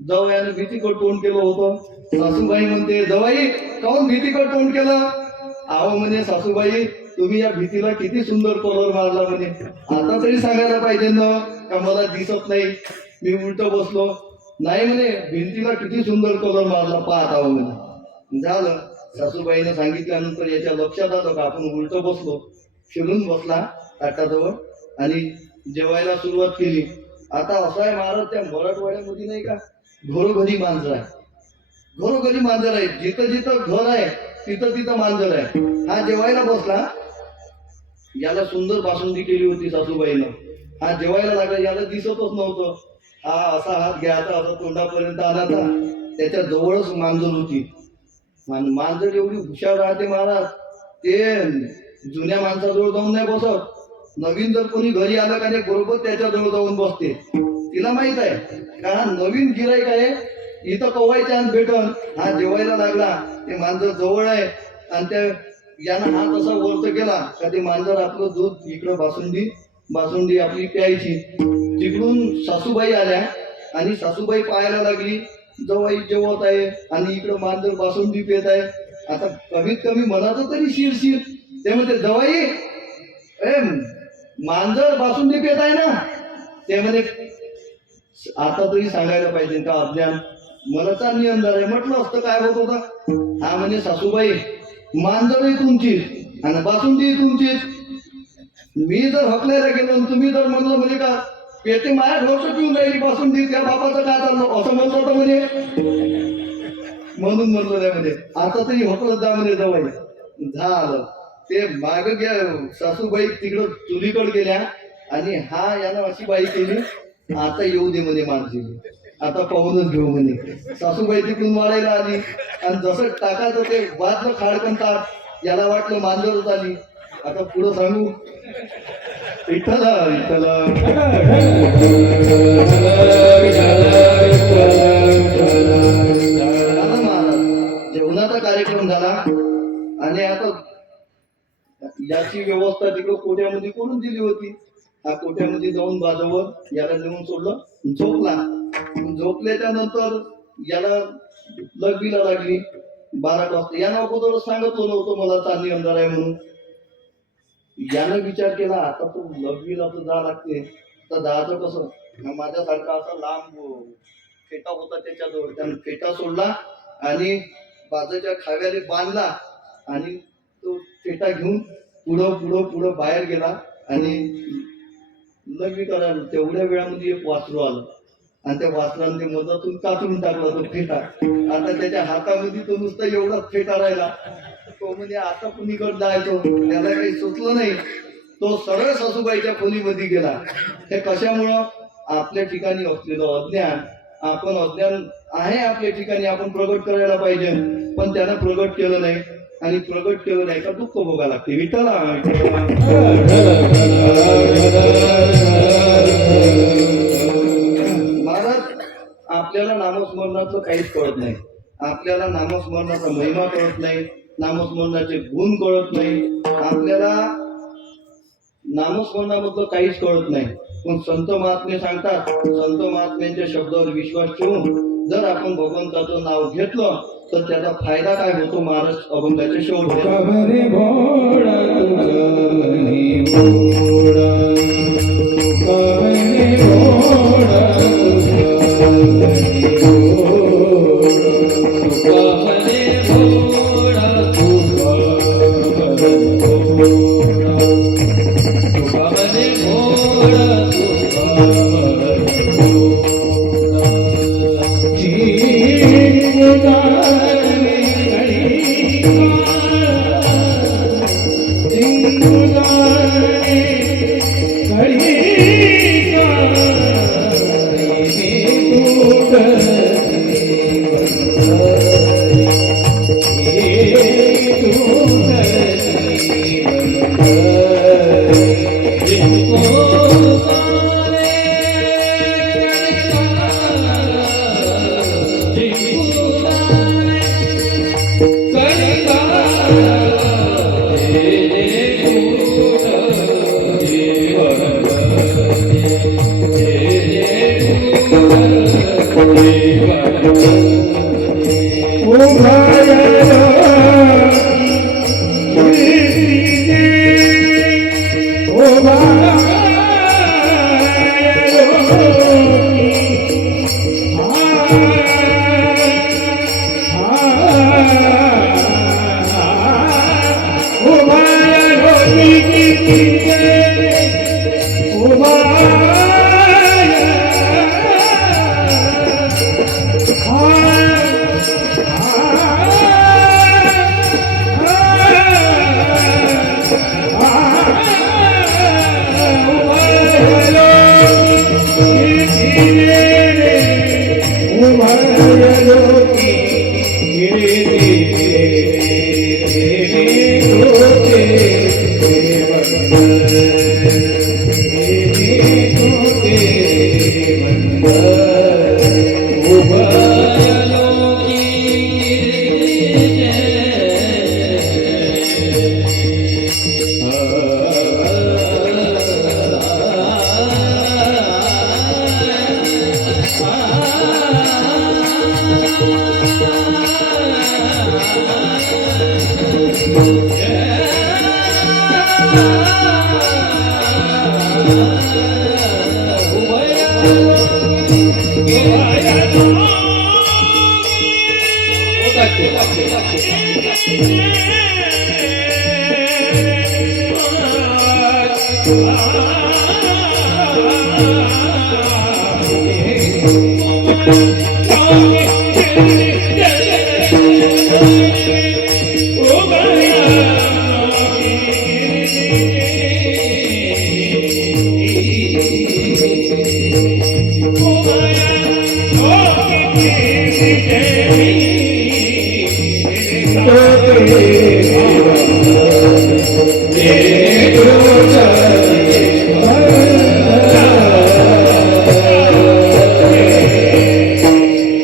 जवयानं भीतीकड तोंड केलं होतं. सासूबाई म्हणते, जवाई काऊन भीतीकड तोंड केलं? आहो म्हणे सासूबाई, तुम्ही या भीतीला किती सुंदर कलर मारला म्हणे. आता तरी सांगायला पाहिजे ना का मला दिसत नाही, मी उलट बसलो. नाही म्हणे भिंतीला किती सुंदर कलर मारला, पाहत आहो म्हणे. झालं, सासूबाईने सांगितल्यानंतर याच्या लक्षात आलं का आपण उलट बसलो. फिरून बसला ताटाजवळ आणि जेवायला सुरुवात केली. आता असं आहे महाराज, त्या मराठवाड्यामध्ये नाही का घरोघरी मांजर आहे, घरोघरी मांजर आहे, जिथं जिथं घर आहे तिथं तिथं मांजर आहे. हा जेवायला बसला, याला सुंदर बासुंदी केली होती सासूबाईनं. हा जेवायला लागला, याला दिसतच नव्हतं. हा असा हात घ्यायचा, असा तोंडापर्यंत आला, त्याच्या जवळच मांजर होती. मांजर एवढी हुशार राहते महाराज, ते जुन्या माणसाजवळ जाऊन नाही बसत. नवीन जर कोणी घरी आलं का नाही बरोबर त्याच्याजवळ जाऊन बसते. तिला माहित आहे का नवीन गिराईक आहे, इथं कवायच्या आणि भेटन. हा जेवायला लागला, ते मांजर जवळ आहे आणि त्या यानं हात असा वरत केला का ते मांजर आपलं दूध इकडं बासुंदी आपली प्यायची. तिकडून सासूबाई आल्या आणि सासूबाई पाहायला लागली, जवाई जेवत आहे आणि इकडं मांजर बासुंदी पेत आहे. आता कमीत कमी मनाचं तरी शिरशीर. ते म्हणते, जवाई ए मांजर बासुंदी पेत आहे ना? ते म्हणे आता तरी सांगायला पाहिजे का अज्ञान, मला चांगली अंधार आहे. म्हटलं असतं काय होत होतं. हा म्हणजे सासूबाई मांजरही तुमचीच आणि बासुंदी तुमचीच. मी जर हकलायला गेलो आणि तुम्ही जर म्हणलं म्हणजे का पेटे माझ्या ढोरचं पिऊन राहिली बासुंदी, त्या बापाचं काय चाललं असं म्हणलं होतं म्हणे. म्हणून म्हणलं नाही म्हणजे आता तरी हकलत जा म्हणे जवळ. झालं, ते माग घ्या. सासूबाई तिकडं चुलीकडे गेल्या आणि हा यानं अशी बाई केली, आता येऊ दे म्हणे माणसी, आता पाहूनच घेऊ म्हणे. सासूबाई तिकडून वाढायला आली आणि जसं टाकायचं ते वाजलं खाडकन ताट, याला वाटलं मांजरच आली. आता पुढं सांगू, विठ्ठला विठ्ठला जेवणाचा कार्यक्रम झाला आणि आता याची व्यवस्था तिकडं कोट्यामध्ये करून दिली होती. हा कोट्यामध्ये जाऊन बाजूवर याला नेऊन सोडलं, झोपला. झोपल्याच्या नंतर याला लगबीला लागली 12 वाजता. यानं अगोदर सांगितलं नव्हतं मला चांदणी अंधार आहे म्हणून. यानं विचार केला आता तो लगबीला तर जा लागते, तर जायचं कसं. माझ्यासारखा असा लांब फेटा होता त्याच्याजवळ, त्यानं फेटा सोडला आणि बाजूच्या खाव्याने बांधला आणि तो फेटा घेऊन पुढं बाहेर गेला आणि लग्न करायला. तेवढ्या वेळामध्ये एक वासरू आलं आणि त्या वासराने ते मधातून कातरून टाकला तो फेटा. आता त्याच्या हातामध्ये तो नुसता एवढाच फेटा राहिला. तो म्हणजे आता कुणीकडे जायचो त्याला काही सुचलं नाही. तो सरळ सासूबाईच्या खोलीमध्ये गेला. हे कशामुळं? आपल्या ठिकाणी असलेलं अज्ञान. आपण अज्ञान आहे आपल्या ठिकाणी, आपण प्रगट करायला पाहिजे, पण त्यानं प्रगट केलं नाही आणि प्रगट केलं नाही का दुःख भोगा लागते. विठ्ठला महाराज, आपल्याला नामस्मरणाचं काहीच कळत नाही. आपल्याला नामस्मरणाचा महिमा कळत नाही, नामस्मरणाचे गुण कळत नाही, आपल्याला नामस्मरणामधलं काहीच कळत नाही. पण संत महात्मे सांगतात, संत महात्म्यांच्या शब्दावर विश्वास ठेवून जर आपण भगवंताचं नाव घेतलं तर त्याचा फायदा काय होतो महाराज अभंगाच्या शेवटी.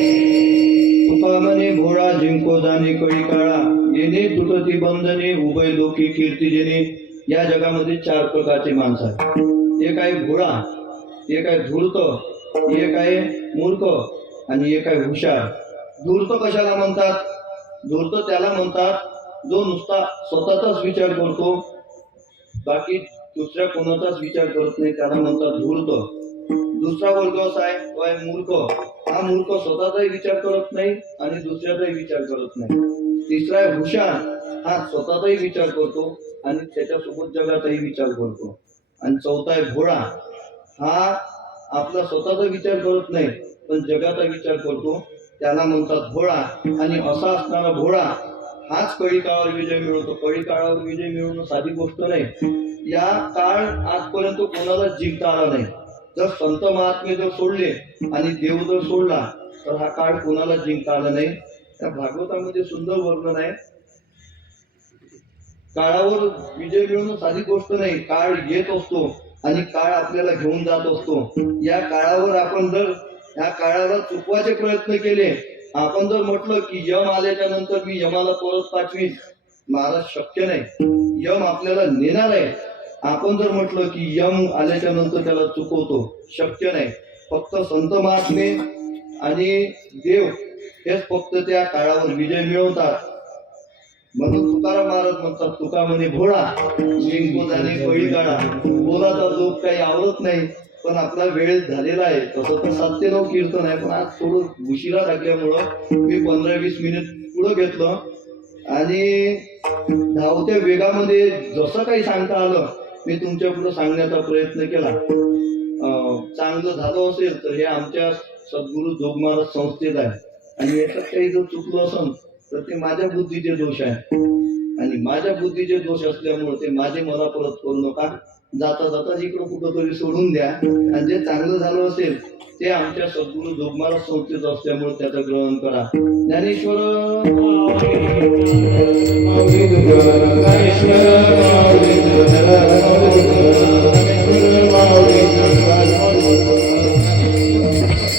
तुका म्हणे भोळा जिंको जाणे कळी काळा येणे तुटती बंधने उभय लोकी कीर्ती जेणे. या जगामध्ये चार प्रकारचे माणसं आहेत. एक आहे भोळा, एक आहे धूर्त, एक आहे मूर्ख आणि एक आहे हुशार. धूर्त कशाला म्हणतात? धूर्त त्याला म्हणतात जो नुसता स्वतःचाच विचार करतो, बाकी दुसऱ्या कोणाचाच विचार करत नाही, त्याला म्हणतात धूर्त. दुसरा वर्ग असा आहे तो आहे मूर्ख. हा मूर्ख स्वतःचाही विचार करत नाही आणि दुसऱ्याचाही विचार करत नाही. तिसरा आहे हुशार. हा स्वतःचाही विचार करतो आणि त्याच्यासोबत जगाचाही विचार करतो. आणि चौथा आहे भोळा. हा आपला स्वतःचा विचार करत नाही पण जगाचा विचार करतो, त्याला म्हणतात भोळा. आणि असा असणारा भोळा हाच कळी काळावर विजय मिळवतो. कळी काळावर विजय मिळवणं साधी गोष्ट नाही. या काळ आजपर्यंत कोणाला जिंकता आला नाही. जर संत महात्मे जर सोडले आणि देव जर सोडला तर हा काळ कोणाला जिंकता आला नाही. त्या भागवतामध्ये सुंदर वर्णन आहे. काळावर विजय मिळवणं साधी गोष्ट नाही. काळ येत असतो आणि काळ आपल्याला घेऊन जात असतो. या काळावर आपण जर या काळाला चुकवायचे प्रयत्न केले, आपण जर म्हटलं की यम आल्याच्या नंतर मी यमाला परत पाठवीन, महाराज शक्य नाही. यम आपल्याला नेणार आहे. आपण जर म्हटलं की यम आल्याच्या नंतर त्याला चुकवतो, शक्य नाही. फक्त संत महात्मे आणि देव हेच फक्त त्या काळावर विजय मिळवतात. म्हणून तुकाराम महाराज म्हणतात तुका म्हणे भोळा जिंको जाणे कळी काळा. बोलाचा जोक काही आवडत नाही पण आपला वेळ झालेला आहे. तसं तर 7 ते 9 कीर्तन आहे, पण आज थोडं उशिरा लागल्यामुळं मी 15-20 मिनिट पुढं घेतलं आणि धावत्या वेगामध्ये जसं काही सांगता आलं मी तुमच्या पुढं सांगण्याचा प्रयत्न केला. चांगलं झालं असेल तर हे आमच्या सद्गुरू जोग महाराज संस्थेत आहे आणि याच्यात काही जर चुकलं असेल तर ते माझ्या बुद्धीचे दोष आहे आणि माझ्या बुद्धीचे दोष असल्यामुळे ते माझे मला परत करू नका. जाता जाता इकडं कुठं तरी सोडून द्या आणि जे चांगलं झालं असेल ते आमच्या सद्गुरू जोग महाराज संस्थेत असल्यामुळे त्याचं ग्रहण करा. ज्ञानेश्वर माऊली तुझ्या ज्ञानेश्वर